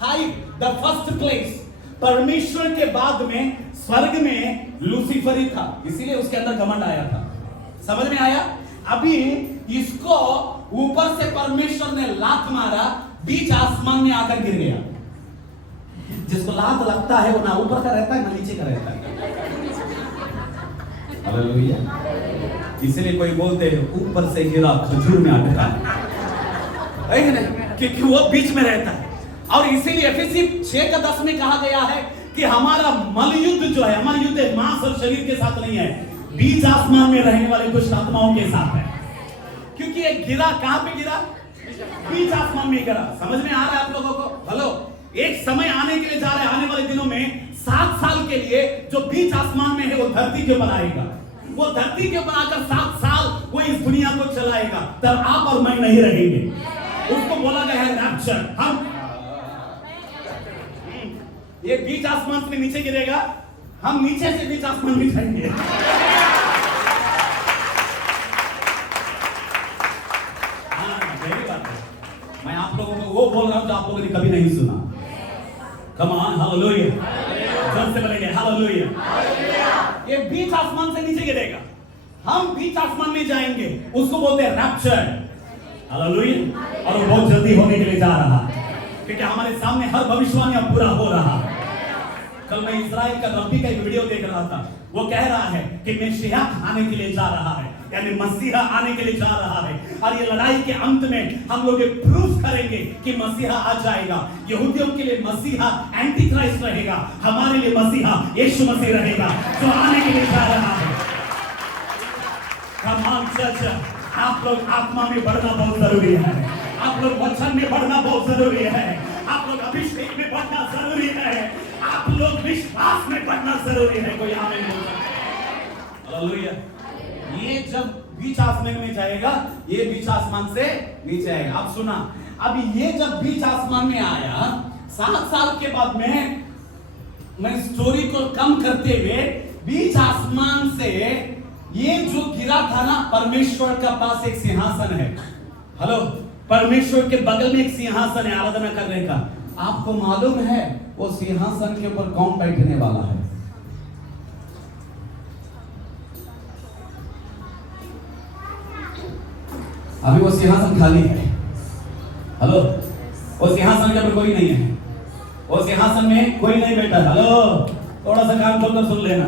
high, the first place. परमेश्वर के बाद में स्वर्ग में लूसीफर ही था, इसीलिए उसके अंदर घमंड आया था। समझ में आया? अभी इसको ऊपर से परमेश्वर ने लात मारा, बीच आसमान में आकर गिर गया। जिसको लात लगता है वो ना ऊपर का रहता है ना नीचे का रहता है। हालेलुया। इसलिए कोई बोलते हैं ऊपर से गिरा खजूर में अटका, है ना? क्योंकि वो बीच में रहता है। और इसीलिए एफएससी 6:10 में कहा गया है कि हमारा मलयुद्ध जो है, हमारा युद्ध मांस और शरीर के साथ नहीं है, बीच आसमान में रहने वाले दुष्ट आत्माओं के साथ है। क्योंकि ये गिरा कहां पे गिरा? बीच आसमान में गिरा। समझ में आ रहा है आप लोगों को? हेलो, एक समय आने के लिए जा रहा है, आने वाले दिनों में 7 साल के लिए जो बीच आसमान में है वो धरती के ऊपर आएगा। वो धरती के ऊपर आकर 7 साल वो इस दुनिया को चलाएगा, तब आप और मैं नहीं रहेंगे। उसको बोला गया है रैप्चर। हम ये बीच आसमान से नीचे गिरेगा, हम नीचे से बीच आसमान में जाएंगे। मैं आप लोगों को वो बोल रहा हूं जो आप लोगों ने कभी नहीं सुना। Come on, hallelujah. जोर से बोलेंगे हालेलुया। ये बीच आसमान से नीचे गिरेगा, हम बीच आसमान में जाएंगे, उसको बोलते हैं रैप्चर। हालेलुया। और वो बहुत जल्दी होने के लिए जा रहा है, क्योंकि हमारे सामने हर भविष्यवाणी अब पूरा हो रहा है। कल मैं इस्राएल का रब्बी का एक वीडियो देख रहा था, वो कह रहा है कि मसीहा आने के लिए जा रहा है, यानी मसीहा आने के लिए जा रहा है। और ये लड़ाई के अंत में हम लोग प्रूफ करेंगे कि मसीहा आ जाएगा। यहूदियों के लिए मसीहा एंटी क्राइस्ट रहेगा, हमारे लिए मसीहा यीशु मसीह रहेगा जो आने के लिए जा रहा है। कमान चर्च, आप लोग आत्मा में बढ़ना बहुत जरूरी है, आप लोग वचन में बढ़ना बहुत जरूरी है, आप लोग अभिषेक में बढ़ना जरूरी है, आप लोग विश्वास में बढ़ना जरूरी है। कोई आमीन बोल सकता है? हालेलुया। ये जब बीच आसमान में जाएगा, ये बीच आसमान से नीचे आएगा। अब सुना, अब ये जब बीच आसमान में आया, 7 साल के बाद में मैं स्टोरी को कम करते हुए बीच आसमान से ये जो गिरा था ना, परमेश्वर का पास एक सिंहासन है। हेलो, परमेश्वर के बगल में एक सिंहासन है आराधना करने का। आपको मालूम है वो सिंहासन के ऊपर कौन बैठने वाला है? अभी वो सिंहासन खाली है। हेलो, वो सिंहासन के ऊपर कोई नहीं है, वो सिंहासन में कोई नहीं बैठा। हेलो, थोड़ा सा कान खोलकर सुन लेना,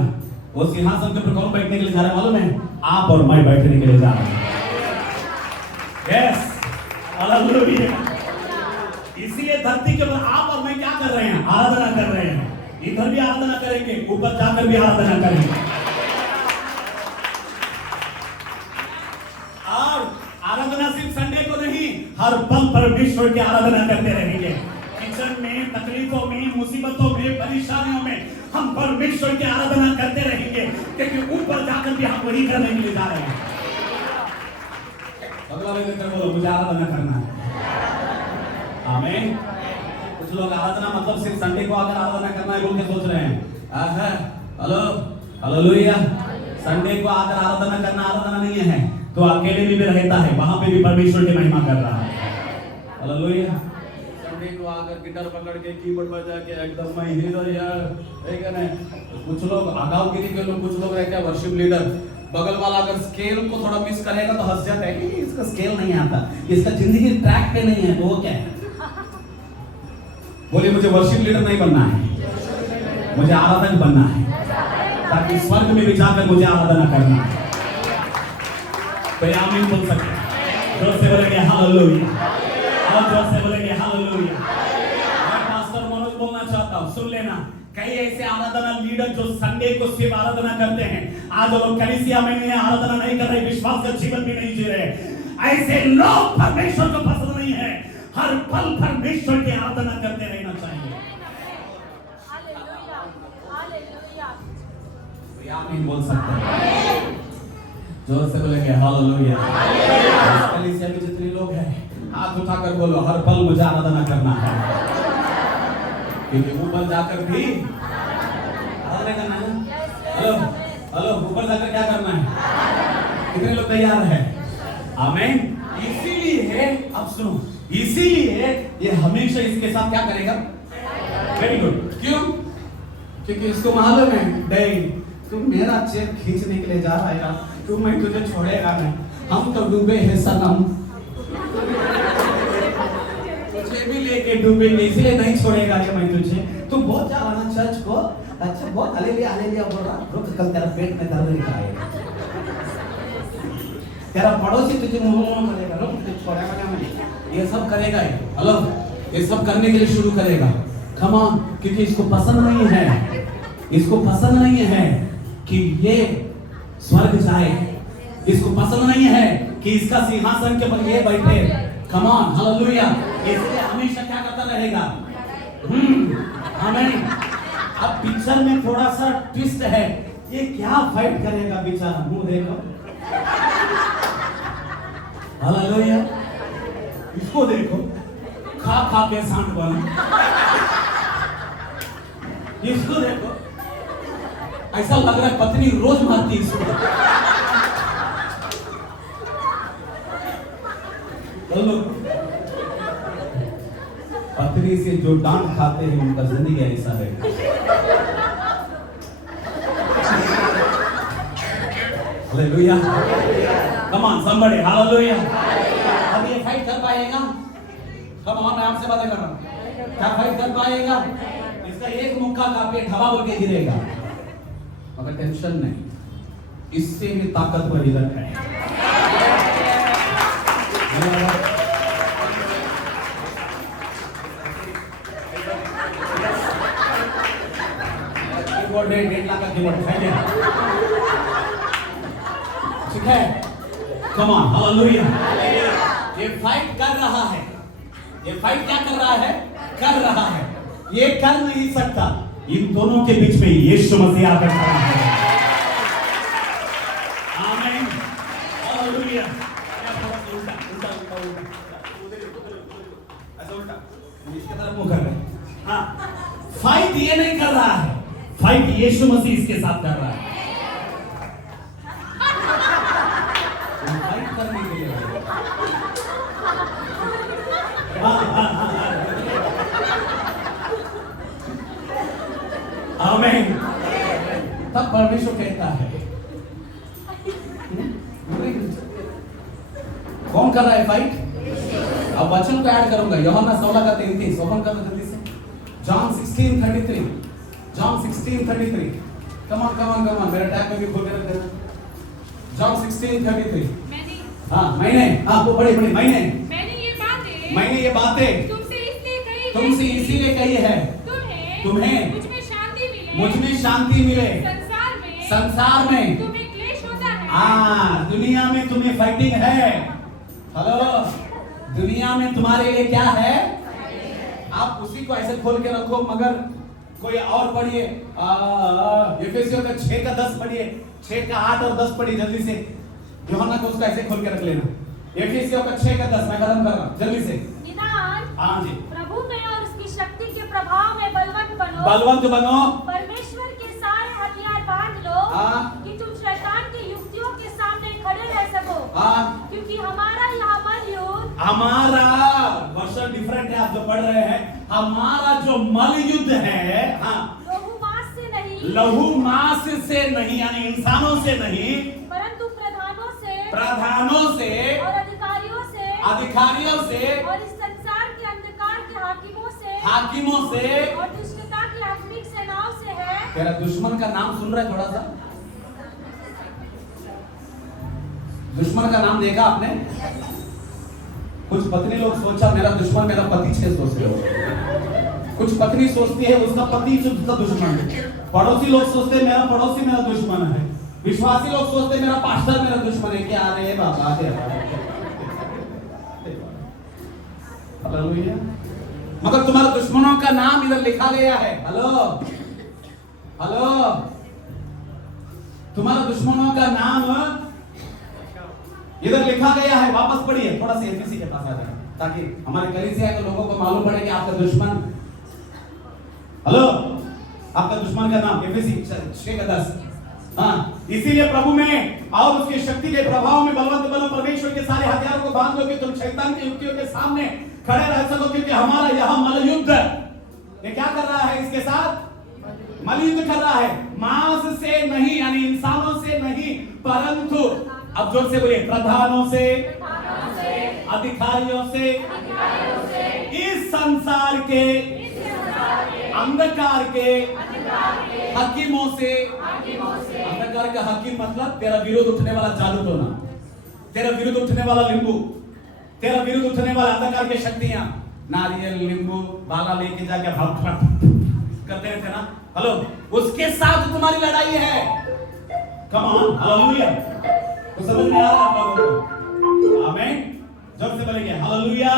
वो सिंहासन के ऊपर कौन बैठने के लिए जा रहा है मालूम है? आप और मैं बैठने के लिए जा रहे हैं। Yes, hallelujah. इसीलिए धरती के ऊपर आप और मैं क्या कर रहे हैं? आराधना कर रहे हैं। इधर भी आराधना करेंगे, ऊपर जाकर भी आराधना करेंगे। और आराधना सिर्फ संडे को नहीं, हर पल परमेश्वर की आराधना करते रहेंगे। किचन में, तकलीफों में, मुसीबतों में, परेशानियों में हम परमेश्वर की आराधना करते रहेंगे, क्योंकि ऊपर जाकर भी हम वही करने के लिए जा रहे हैं। अगला लेकर बोलो, मुझे आराधना करना है। आमीन। कुछ लोग आराधना मतलब सिर्फ संडे को आकर आराधना करना है बोल के सोच रहे हैं। Hello, hallelujah. संडे को आकर आराधना करना आराधना नहीं है। तो अकेले में भी रहता है, वहां पे भी परमेश्वर की महिमा कर रहा है। हालेलुया। संडे को आकर गिटार पकड़ के, कीबोर्ड बजा के एकदम मैं हीरो यार, ठीक है ना? कुछ लोग आगाव गिरी के लोग, कुछ लोग रहते हैं वर्शिप लीडर, बगल वाला अगर स्केल को थोड़ा मिस करेगा तो हंस जाता है कि इसका स्केल नहीं आता, इसका जिंदगी ट्रैक पे नहीं है, तो वो क्या है? बोले मुझे वर्शिप लीडर नहीं बनना है, मुझे आराधक बनना है, ताकि स्वर्ग में भी जाकर मुझे आराधना करना है। तो आमीन बोल सकते हैं। जोर से बोलेंगे हालेलुया, और जोर से बोलेंगे हालेलुया। मैं पास्टर मनोज बोलना चाहता हूँ, सुन लेना। कई ऐसे आराधना लीडर जो संडे को सिर्फ आराधना करते हैं, आज लोग कलीसिया में नहीं आराधना नहीं कर रहे, विश्वास का जीवन भी नहीं जी रहे। ऐसे लोग परमेश्वर को पसंद नहीं है। हर पल परमेश्वर की आराधना करते रहना चाहिए। आमीन बोल सकते हैं। जोर से बोलेंगे हालेलुया। कलीसिया में जितने लोग हैं, हाथ उठाकर बोलो, हर पल मुझे आराधना करना है, क्योंकि ऊपर जाकर भी आराधना करना है। हेलो, हेलो, ऊपर जाकर क्या करना है? कितने लोग तैयार हैं? आमीन। इसीलिए अब सुनो, इसीलिए ये हमेशा इसके साथ क्या करेगा? Very good. क्यों? क्योंकि इसको मालूम है, नहीं तू मेरा चेक खींचने के लिए जा रहा है, तू मैं तुझे छोड़ेगा नहीं, हम तो डूबे हैं सनम, तुझे भी लेके डूबेंगे, इसलिए नहीं छोड़ेगा ये मैं तुझे। तू बहुत जा रहा ना चर्च को, अच्छा बहुत हालेलुया बोल रहा, रुक कल तेरा पेट में दर्द निकलेगा, तेरा पड़ोसी तुझे मुंह करेगा, रुक तुझे छोड़ेगा नहीं, ये सब करेगा। हेलो, ये सब करने के लिए शुरू करेगा। कम ऑन, क्योंकि इसको पसंद नहीं है, इसको पसंद नहीं है कि ये स्वर्ग जाए, इसको पसंद नहीं है कि इसका सिंहासन के ऊपर ये बैठे। Come on, hallelujah. इसलिए हमेशा क्या करता रहेगा? आमीन। अब पिक्चर में थोड़ा सा ट्विस्ट है, ये क्या फाइट करेगा बेचारा, मुंह देखो, हालेलुया। इसको देखो, खा खा के सांड बना, इसको देखो, ऐसा लग रहा है पत्नी रोज मारती इसको। पत्नी से जो डांट खाते हैं उनका जिंदगी ऐसा है। Hallelujah. Come on somebody, hallelujah. अब ये फाइट कर पाएगा? कम ऑन, मैं आपसे बातें कर रहा हूं, क्या फाइट कर पाएगा? इसका एक मुक्का का पेट हवा बोल के गिरेगा, मगर टेंशन नहीं, इससे भी ताकतवर इधर है। कीबोर्ड 1.5 लाख का कीबोर्ड है, ठीक है? Come on, hallelujah. ये फाइट कर रहा है, ये फाइट क्या कर रहा है? कर रहा है, ये कर नहीं सकता। इन दोनों के बीच में यीशु मसीह आकर खड़ा है। मुंह कर रहे हैं। हाँ, फाइट ये नहीं कर रहा है, फाइट यीशु मसीह इसके साथ कर रहा है। फाइट करने के लिए आमीन। तब परमेश्वर कहता है कौन कर रहा है फाइट? अब वचन को ऐड करूंगा, यूहन्ना 16:33 ओपन करो जल्दी से। John 16:33, John 16:33। कम ऑन मेरा टैब में भी खोल के रख देना। जॉन 16:33। हाँ मैंने, हाँ वो बड़ी मैंने ये बातें तुमसे इसीलिए कही है तुम्हें मुझ में शांति मिले। संसार में तुम्हें क्लेश होता है। हाँ, दुनिया में तुम्हें फाइटिंग है। हेलो, दुनिया में तुम्हारे लिए क्या है? आप उसी को ऐसे खोल के रखो, मगर कोई और पढ़िए। एफेसियों का 6:10 पढ़िए, 6:8 और 10 पढ़िए जल्दी से। यूहन्ना को उसको ऐसे खोल के रख लेना। एफेसियों का 6:10 मैं खत्म कर रहा हूँ जल्दी से। हाँ जी। प्रभु में और उसकी शक्ति के प्रभाव में बलवंत बनो। परमेश्वर के सारे हथियार बांध लो कि तुम शैतान की युक्तियों के सामने खड़े रह सको। क्योंकि हमारा यहाँ मल युद्ध, हमारा वर्षन डिफरेंट है, आप जो पढ़ रहे हैं। हमारा जो मल युद्ध है, हाँ, लहू मांस से नहीं यानी इंसानों से नहीं, परंतु प्रधानों से और अधिकारियों से और इस संसार के अंधकार के हाकिमों से और दुष्टता की आत्मिक सेनाओं से है। तेरा दुश्मन का नाम सुन रहा है? थोड़ा सा दुश्मन का नाम देखा आपने? कुछ पत्नी लोग सोचा मेरा दुश्मन मेरा पति 6 सोच रहे हो। कुछ पत्नी सोचती है उसका पति उसका दुश्मन है। पड़ोसी लोग सोचते मेरा पड़ोसी मेरा दुश्मन है। विश्वासी लोग सोचते मेरा पास्टर मेरा दुश्मन है। क्या रे बाबा, हालेलुया। मगर तुम्हारे दुश्मनों का नाम इधर लिखा गया है। हेलो, तुम्हारे दुश्मनों का नाम इधर लिखा गया है। वापस पढ़िए, थोड़ा सा एफएसी के पास आ जाए ताकि हमारे कलीसिया के लोगों को मालूम पड़े कि आपका दुश्मन, हेलो, आपका दुश्मन का नाम एफएसी 6:10। हाँ, इसीलिए प्रभु में और उसकी शक्ति के प्रभाव में बलवंत बनो। परमेश्वर के सारे हथियारों को बांध लो कि तुम शैतान की युक्तियों के सामने खड़े रह सको। क्योंकि हमारा यह मल युद्ध, ये क्या कर रहा है? इसके साथ मल युद्ध कर रहा है। मांस से नहीं यानी इंसानों से नहीं, परंतु, अब जोर से बोलिए, प्रधानों से, अधिकारियों से, इस संसार के अंधकार के हकीमों से। अंधकार का हकीम मतलब तेरा विरोध उठने वाला जादू टोना, तेरा विरोध उठने वाला लिंबू, तेरा विरोध उठने वाला अंधकार की शक्तियां। नारियल, नींबू, बाला लेके जाके भाग करते रहते ना। हेलो, उसके साथ तुम्हारी लड़ाई है। Come on, hallelujah. तो समझ में आ रहा है आप लोगों को? आमीन। जोर से बोलेंगे हालेलुया,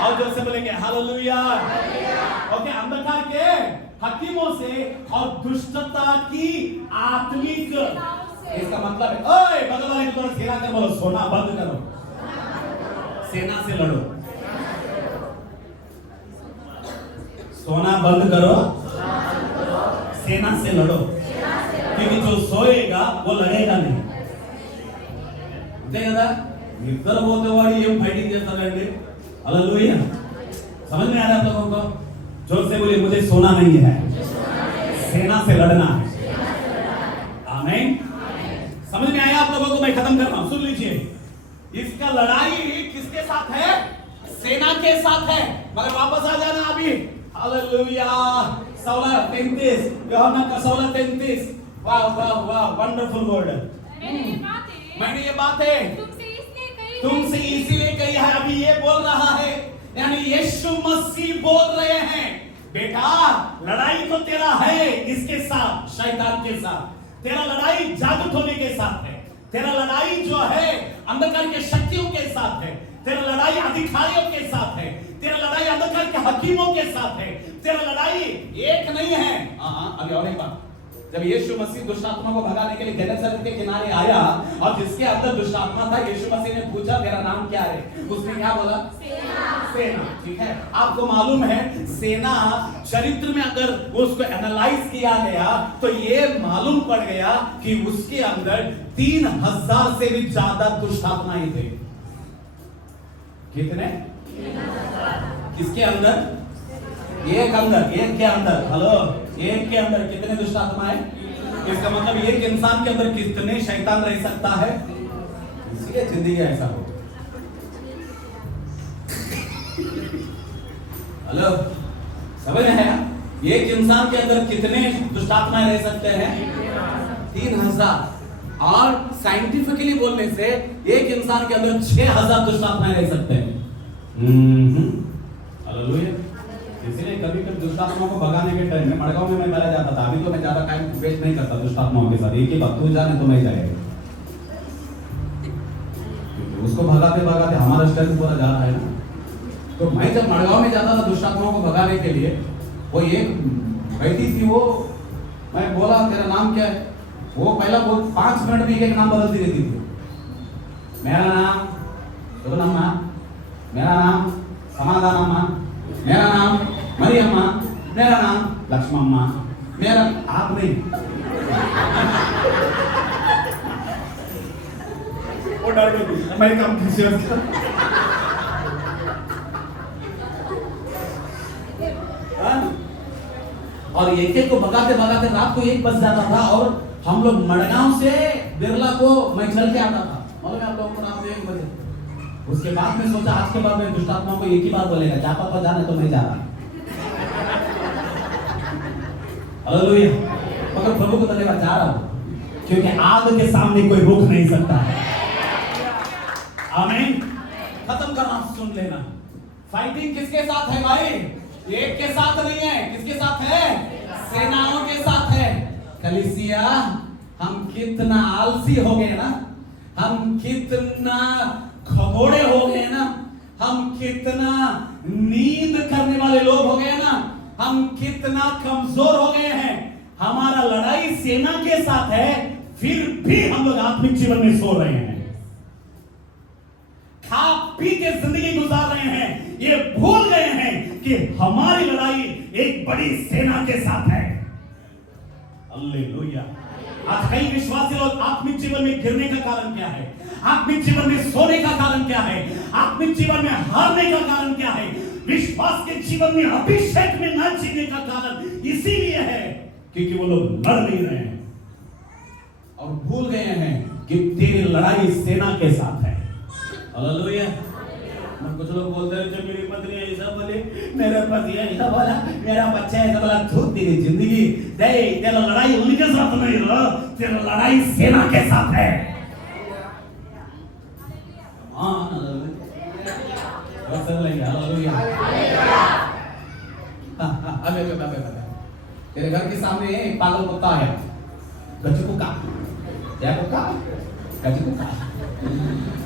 और जोर से बोलेंगे हालेलुया। ओके, अंधकार के हकीमों से और दुष्टता की आत्मिक, इसका मतलब है, ओए बगल वाले को थोड़ा सेना कर बोलो, सोना बंद करो, सेना से लड़ो, सोना बंद करो, सेना से लड़ो। क्योंकि जो सोएगा वो लड़ेगा नहीं। देखा इधर बोलते वाली ये फाइटिंग जैसा लड़े। हालेलुया। समझ में आ रहा है आप लोगों को? जोर से बोलिए, मुझे सोना नहीं है, सेना से लड़ना है। आमीन। समझ में आया आप लोगों को? मैं खत्म कर रहा हूं, सुन लीजिए। इसका लड़ाई किसके साथ है? सेना के साथ है। मगर वापस आ जाना अभी। हालेलुया। 16:33, यूहन्ना का 16:33। वाह वाह वाह, वंडरफुल वर्ड। मैंने ये बातें तुमसे इसीलिए कही है। अभी ये बोल रहा है, यानी यीशु मसीह बोल रहे हैं, बेटा लड़ाई तो तेरा है इसके साथ, शैतान के साथ। तेरा लड़ाई जादू टोने के साथ है। तेरा लड़ाई जो है अंधकार के शक्तियों के साथ है। तेरा लड़ाई अधिकारियों के साथ है। तेरा लड़ाई अंधकार के हकीमों के साथ है। तेरा लड़ाई एक नहीं है। अभी और एक बात, जब यीशु मसीह दुष्ट आत्मा को भगाने के लिए गेनेसरेत के किनारे आया और जिसके अंदर दुष्ट आत्मा था, यीशु मसीह ने पूछा तेरा नाम क्या है? उसने क्या बोला? सेना। ठीक है, आपको मालूम है सेना चरित्र में अगर उसको एनालाइज किया गया तो ये मालूम पड़ गया कि उसके अंदर 3000 से भी ज्यादा दुष्ट आत्माएं थे। कितने? किसके अंदर? एक के अंदर। हेलो, एक के अंदर कितने दुष्ट आत्माएं? इसका मतलब एक इंसान के अंदर कितने शैतान रह सकता है? इसलिए जिंदगी ऐसा हो। हेलो, समझ रहे हैं? एक इंसान के अंदर कितने दुष्ट आत्माएं रह सकते हैं? 3000। और साइंटिफिकली बोलने से एक इंसान के अंदर 6000 दुष्ट आत्माएं रह सकते हैं। हालेलुया। इसलिए कभी कभी दुष्ट आत्माओं को भगाने के टाइम में मड़गांव में मैं पहले जाता था, अभी तो मैं ज्यादा टाइम वेस्ट नहीं करता दुष्ट आत्माओं के साथ। एक ही बात, तू जाने तो मैं जाएगा, उसको भगाते भगाते हमारा स्ट्रेंथ पूरा जा रहा है ना। तो मैं जब मड़गांव में जाता था दुष्ट आत्माओं को भगाने के लिए, वो एक बैठी थी, वो मैं बोला तेरा नाम क्या है? वो पहला 5 मिनट में एक नाम बदलती रहती थी। मेरा नाम सुगनम्मा, मेरा नाम समाधानम्मा, मेरा नाम मरियम्मा, मेरा नाम लक्ष्मम्मा, मेरा आप नहीं। वो डर गई, मैं काम कैसे और एक को भगाते भगाते रात को 1 बज जाता था और हम लोग मड़गांव से बिरला को मैं चल के आता था। मालूम है आप लोगों को? रात को 1 बजे। उसके बाद में सोचा आज के बाद में दुष्ट आत्मा को एक ही बात बोलेगा, जा पापा जाने तो मैं जा रहा। हालेलुया। मगर प्रभु को धन्यवाद, जा रहा हूं क्योंकि आग के सामने कोई रोक नहीं सकता है। आमीन। खत्म करना, सुन लेना। फाइटिंग किसके साथ है भाई? एक के साथ नहीं है। किसके साथ है? सेनाओं के साथ है। कलीसिया, हम कितना आलसी हो गए ना, हम कितना खगोड़े हो गए ना, हम कितना नींद करने वाले लोग हो गए ना, हम कितना कमजोर हो गए हैं। हमारा लड़ाई सेना के साथ है, फिर भी हम लोग आत्मिक जीवन में सो रहे हैं, खा पी के जिंदगी गुजार रहे हैं। ये भूल गए हैं कि हमारी लड़ाई एक बड़ी सेना के साथ है। हालेलुया। आज कई विश्वासी लोग आत्मिक जीवन में गिरने का कारण क्या है? आत्मिक जीवन में सोने का कारण क्या है? आत्मिक जीवन में हारने का कारण क्या है? विश्वास के जीवन में अभिषेक में न जीने का कारण इसीलिए है क्योंकि वो लोग लड़ नहीं रहे हैं और भूल गए हैं कि तेरी लड़ाई सेना के साथ है। हालेलुया। कुछ लोग बोलते हैं जो मेरी पत्नी ऐसा बोले, मेरा पति ऐसा बोला, मेरा बच्चा ऐसा बोला। धूप तेरी जिंदगी दे, तेरा लड़ाई उनके साथ नहीं है, तेरा लड़ाई सेना के साथ है। तेरे घर के सामने एक पागल कुत्ता है, गजकुका, क्या कुत्ता? गजकुका।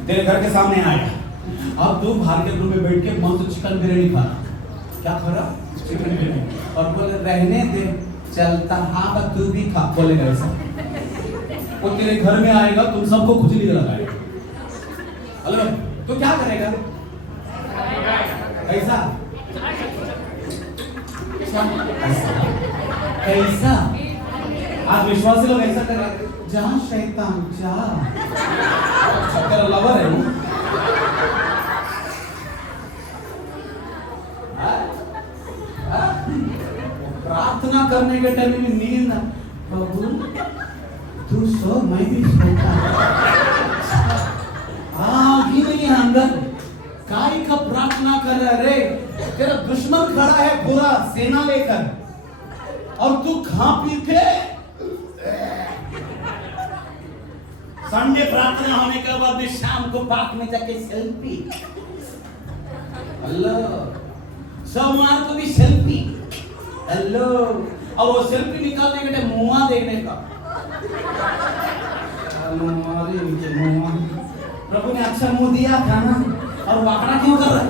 तेरे घर के सामने आया और तू बाहर के रूम में बैठ के मस्त चिकन बिरयानी खा रहा। क्या खा रहा? चिकन बिरयानी। और बोले रहने दे, चलता हाँ तू भी खा, बोलेगा ऐसा। वो तेरे घर में आएगा, तुम सबको खुजली लगाएगा। हेलो, तो क्या करेगा? कैसा? कैसा? आज विश्वासी लोग ऐसा कर रहे हैं, जा शैतान जा, तेरा लवर है वो। प्रार्थना करने के टाइम में नींद, प्रभु तू सो मैं भी सोता, आग ही नहीं है अंदर। काय का प्रार्थना कर रहा रे? तेरा दुश्मन खड़ा है पूरा सेना लेकर और तू खा पी के। संडे प्रार्थना होने के बाद में शाम को पार्क में जाके सेल्फी। हेलो, सोमवार को भी सेल्फी। हेलो, और वो सेल्फी निकालने के लिए मुंह देखने का। प्रभु ने अच्छा मुंह दिया था ना, और वाकड़ा क्यों कर रहा है?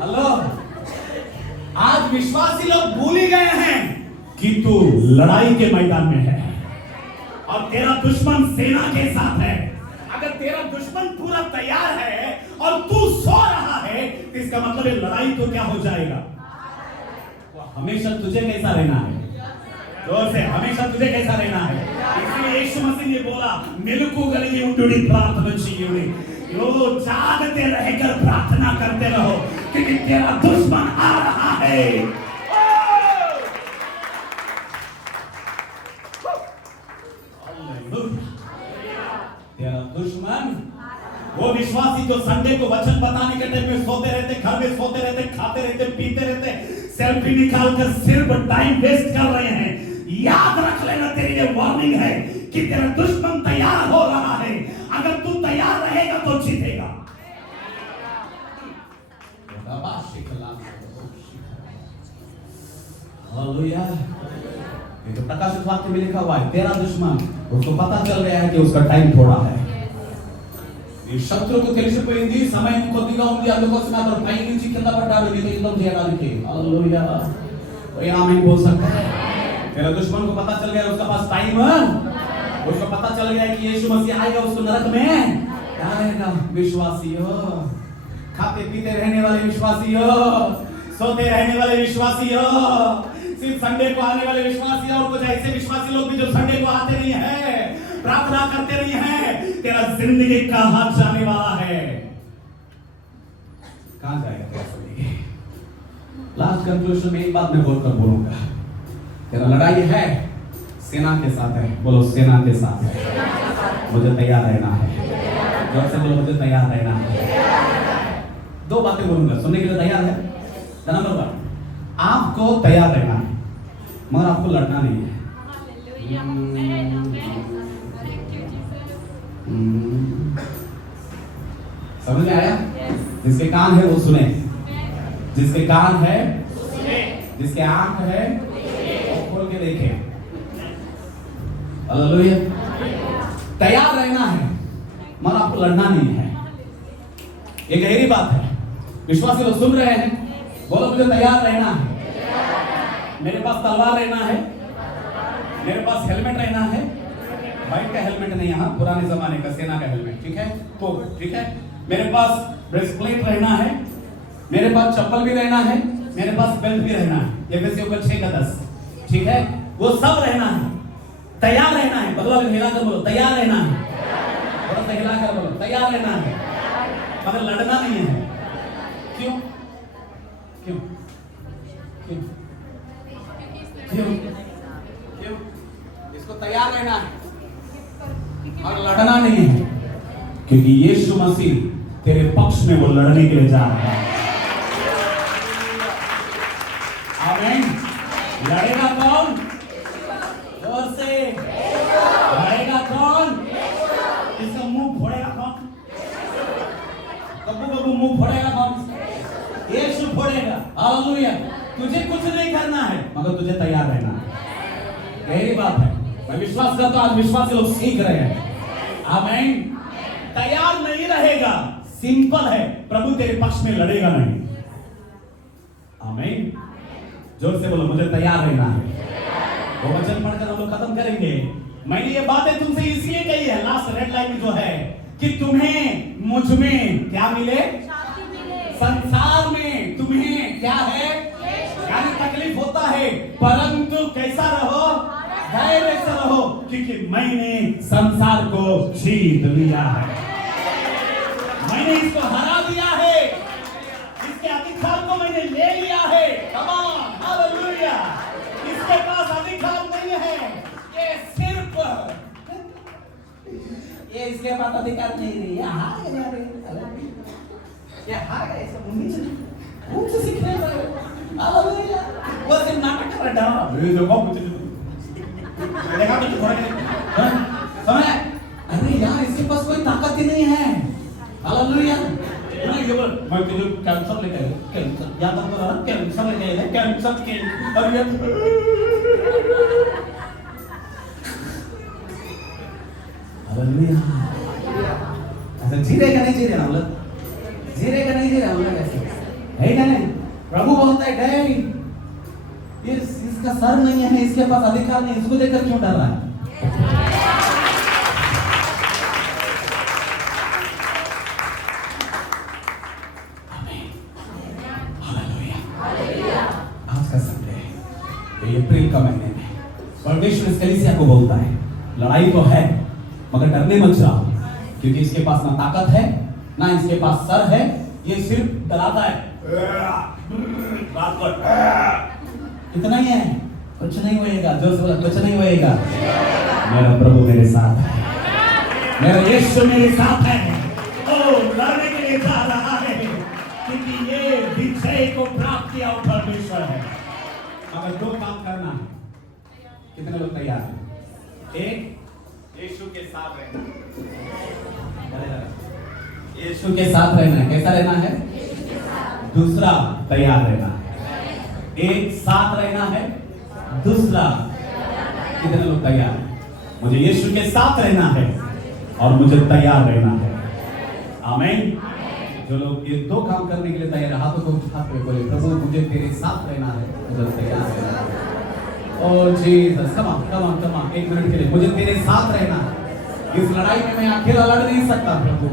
हेलो, आज आज विश्वासी लोग भूल ही गए हैं कि तू लड़ाई के मैदान में है और तेरा दुश्मन सेना के साथ है। अगर तेरा दुश्मन पूरा तैयार है और तू सो रहा है तो इसका मतलब है लड़ाई तो क्या हो जाएगा। हमेशा तुझे कैसा रहना है, जोर से, हमेशा तुझे कैसा रहना है। इसलिए यीशु मसीह ने बोला मेलुकोगलिगे उंडुडी प्रार्थना चेयुडी, यो जागते रहकर प्रार्थना करते रहो क्योंकि तेरा दुश्मन आ रहा है। तेरा दुश्मन वो विश्वासी जो संडे को वचन बताने के टाइम में सोते रहते, घर में सोते रहते, खाते रहते, पीते रहते, सेल्फी निकालकर सिर्फ टाइम वेस्ट कर रहे हैं, याद रख लेना तेरे लिए वार्निंग है कि तेरा दुश्मन तैयार हो रहा है। अगर तू तैयार रहेगा तो जीतेगा। हालेलुया। ये तो प्रकाशित वाक्य में लिखा हुआ है, तेरा दुश्मन, उसको पता चल गया है कि उसका टाइम थोड़ा है। ఈ శత్రువుకు తెలిసిపోయింది సమయం కొద్దిగా ఉంది, అందుకోసం అతను పై నుంచి కింద పడ్డాడు నీతో యుద్ధం చేయడానికి। హల్లెలూయా, कोई आमीन बोल सकता है। तेरा दुश्मन को पता चल गया उसका पास टाइम है, उसको पता चल गया कि यीशु मसीह आएगा, उसको नरक में डालेगा। विश्वासियों, खाते पीते रहने वाले विश्वासियों, सोते रहने वाले विश्वासियों, सिर्फ संडे को आने वाले विश्वासी और कुछ ऐसे विश्वासी लोग भी जो संडे को आते नहीं है, प्रार्थना करते नहीं है, तेरा जिंदगी कहां जाने वाला है, कहां जाएगा तेरा जिंदगी। लास्ट कंक्लूजन में एक बात मैं बोलकर बोलूंगा, तेरा लड़ाई है सेना के साथ है। बोलो सेना के साथ है। मुझे तैयार रहना है। जोर से बोलो मुझे तैयार रहना है। दो बातें बोलूंगा, सुनने के लिए तैयार है। नंबर 1, आपको तैयार रहना है मगर आपको लड़ना नहीं है। समझ में आया? जिसके कान है वो सुने, जिसके कान है जिसके आंख है वो खोल के देखे। हालेलुया। तैयार रहना है मगर आपको लड़ना नहीं है। ये गहरी बात है। विश्वासी लोग सुन रहे हैं, बोलो मुझे तैयार रहना है। मेरे पास तलवार रहना है, मेरे पास हेलमेट रहना है। बाइक का हेलमेट नहीं, यहाँ पुराने जमाने का सेना का हेलमेट, ठीक है, तो ठीक है। मेरे पास ब्रेस्टप्लेट रहना है, मेरे पास चप्पल भी रहना है, मेरे पास बेल्ट भी रहना है। एफएससी 6:10, ठीक है, वो सब रहना है। तैयार रहना है। बगल वाले हिलाकर बोलो तैयार रहना है। थोड़ा सा हिलाकर बोलो तैयार रहना है, मगर लड़ना नहीं है। क्यों क्यों क्यों क्यों क्यों? इसको तैयार रहना है और लड़ना नहीं है, क्योंकि यीशु मसीह तेरे पक्ष में वो लड़ने के लिए जा रहा है। आमीन। लड़ेगा कौन? जोर से लड़ेगा कौन? इसका मुंह फोड़ेगा कौन? कब्बू कब्बू मुंह फोड़ेगा कौन? यीशु फोड़ेगा। हालेलुया। तुझे कुछ नहीं करना है मगर तुझे तैयार रहना है। यही बात है। मैं विश्वास करता हूं आज विश्वासी लोग सीख रहे हैं। आमीन। तैयार नहीं रहेगा, सिंपल है, प्रभु तेरे पक्ष में लड़ेगा नहीं। आमीन। जोर से बोलो मुझे तैयार रहना है। वो वचन पढ़कर हम लोग खत्म करेंगे। मैंने ये बातें तुमसे इसलिए कही है, लास्ट रेड लाइन जो है, कि तुम्हें मुझ में क्या मिले? संसार में तुम्हें क्या है? यानी तकलीफ होता है, परंतु कैसा रहो? धैर्य से रहो, क्योंकि मैंने संसार को जीत लिया है। मैंने इसको हरा दिया है, इसके अधिकार को मैंने ले लिया है। Come on, hallelujah. इसके पास अधिकार नहीं है, ये सिर्फ ये इसके पास अधिकार नहीं है। हार गए, ये हार गए, सब उनसे सीखने लगे। हालेलुया। वो सिर्फ नाटक कर रहा है। ये देखो कुछ देखा तो थोड़ा समय, अरे यार इसके पास कोई ताकत ही नहीं है। हालेलुया। मैं तुझे कैंसर लेके आया, कैंसर याद आता रहा, कैंसर लेके आया, कैंसर के और ये हालेलुया। ऐसा जी रहे का नहीं जी रहे हम लोग, जी रहे का नहीं जी रहे हम लोग, ऐसे है क्या नहीं? प्रभु बोलता है डैडी ये इसका सर नहीं है, इसके पास अधिकार नहीं, इसको देखकर क्यों डर रहा है? आज का संडे है, ये अप्रैल का महीने में परमेश्वर इस कलीसिया को बोलता है, लड़ाई तो है मगर डरने मत जाओ, क्योंकि इसके पास ना ताकत है ना इसके पास सर है, ये सिर्फ डराता है। इतना ही है, कुछ नहीं होएगा। जोर से बोला, कुछ नहीं होएगा। मेरा प्रभु मेरे साथ है, मेरा यीशु मेरे साथ है। ओ लड़ने के लिए जा रहा है, क्योंकि ये विजय को प्राप्त किया परमेश्वर है। अगर दो काम करना है, कितने लोग तैयार हैं? एक, यीशु के साथ रहना, यीशु के साथ रहना है। कैसा रहना है? दूसरा, तैयार रहना है। एक, साथ रहना है। दूसरा, कितने लोग तैयार हैं? मुझे यीशु के साथ रहना है और मुझे तैयार रहना है। आमीन। जो लोग ये दो काम करने के लिए तैयार है, हाथों को उठाते हुए बोले, प्रभु मुझे तेरे साथ रहना है, मुझे तैयार रहना है। ओ जीसस, कम ऑन, 1 मिनट के लिए मुझे तेरे साथ रहना है। इस लड़ाई में मैं अकेला लड़ नहीं सकता प्रभु,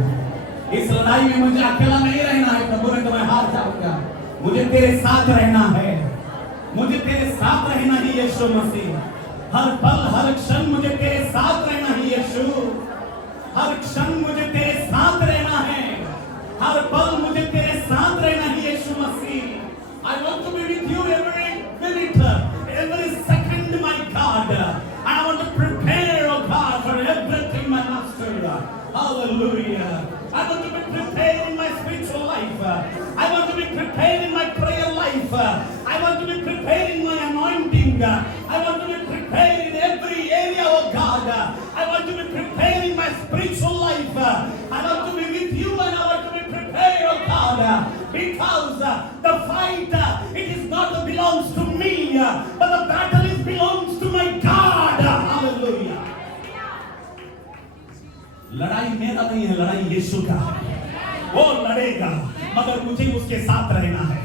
इस लड़ाई में मुझे अकेला नहीं रहना है प्रभु, ने तुम्हें हाथ जाऊंगा, मुझे तेरे साथ रहना है, मुझे तेरे साथ रहना ही यीशु मसीह। हर पल हर क्षण मुझे तेरे साथ रहना ही यीशु, हर क्षण मुझे तेरे साथ रहना है, हर पल मुझे तेरे साथ रहना ही यीशु मसीह। I want to be with you every minute, every second, my God. I want to prepare, oh God, for everything, my Master. Hallelujah. I want to be prepared in my spiritual life. I want to be prepared in my prayer life. I want to be prepared in my anointing. I want to be prepared in every area, oh God. I want to be prepared in my spiritual life. I want to be with you and I want to be prepared, oh God. Because the fight, it is not belongs to me, but the battle is belongs to my God. Hallelujah. लड़ाई मेरा नहीं है, लड़ाई यीशु का है। वो लड़ेगा मगर मुझे उसके साथ रहना है।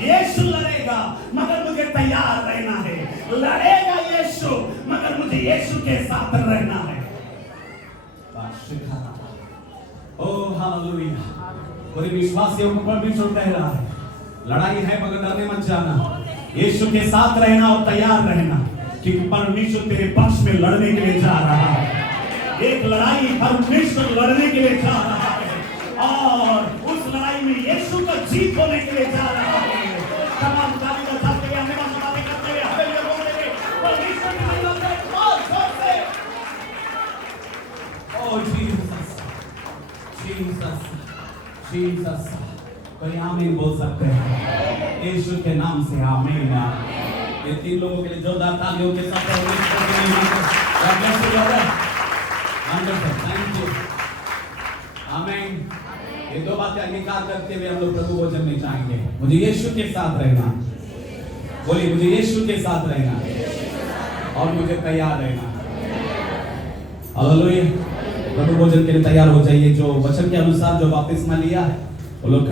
यीशु लड़ेगा मगर मुझे तैयार रहना है। लड़ेगा यीशु मगर मुझे यीशु के साथ रहना है। Oh hallelujah. पूरे विश्वासियों को परमेश्वर कह रहा है, लड़ाई है मगर डरने मत जाना, यीशु के साथ रहना और तैयार रहना, क्योंकि परमेश्वर तेरे पक्ष में लड़ने के लिए जा रहा है। एक लड़ाई परमेश्वर लड़ने के लिए जा रहा है और उस लड़ाई में यीशु का जीत होने के लिए जा रहा है। तमाम ताली बजाते हुए, हमें बातें करते हुए, हालेलुया बोलते हुए, परमेश्वर की महिमा से बहुत जोर से, ओह जीसस, जीसस, जीसस। कोई आमीन बोल सकते हैं? यीशु के नाम से आमीन। ये 3 लोगों के लिए जोरदार तालियों के साथ परमेश्वर की महिमा से थैंक यू। आमीन। ये 2 बातें अंगीकार करते हुए हम लोग प्रभु भोजन में जाएंगे। मुझे यीशु के साथ रहना, बोलिए मुझे यीशु के साथ रहना और मुझे तैयार रहना। हालेलुया। प्रभु भोजन के लिए तैयार हो जाइए। जो वचन के अनुसार जो बपतिस्मा लिया है वो लोग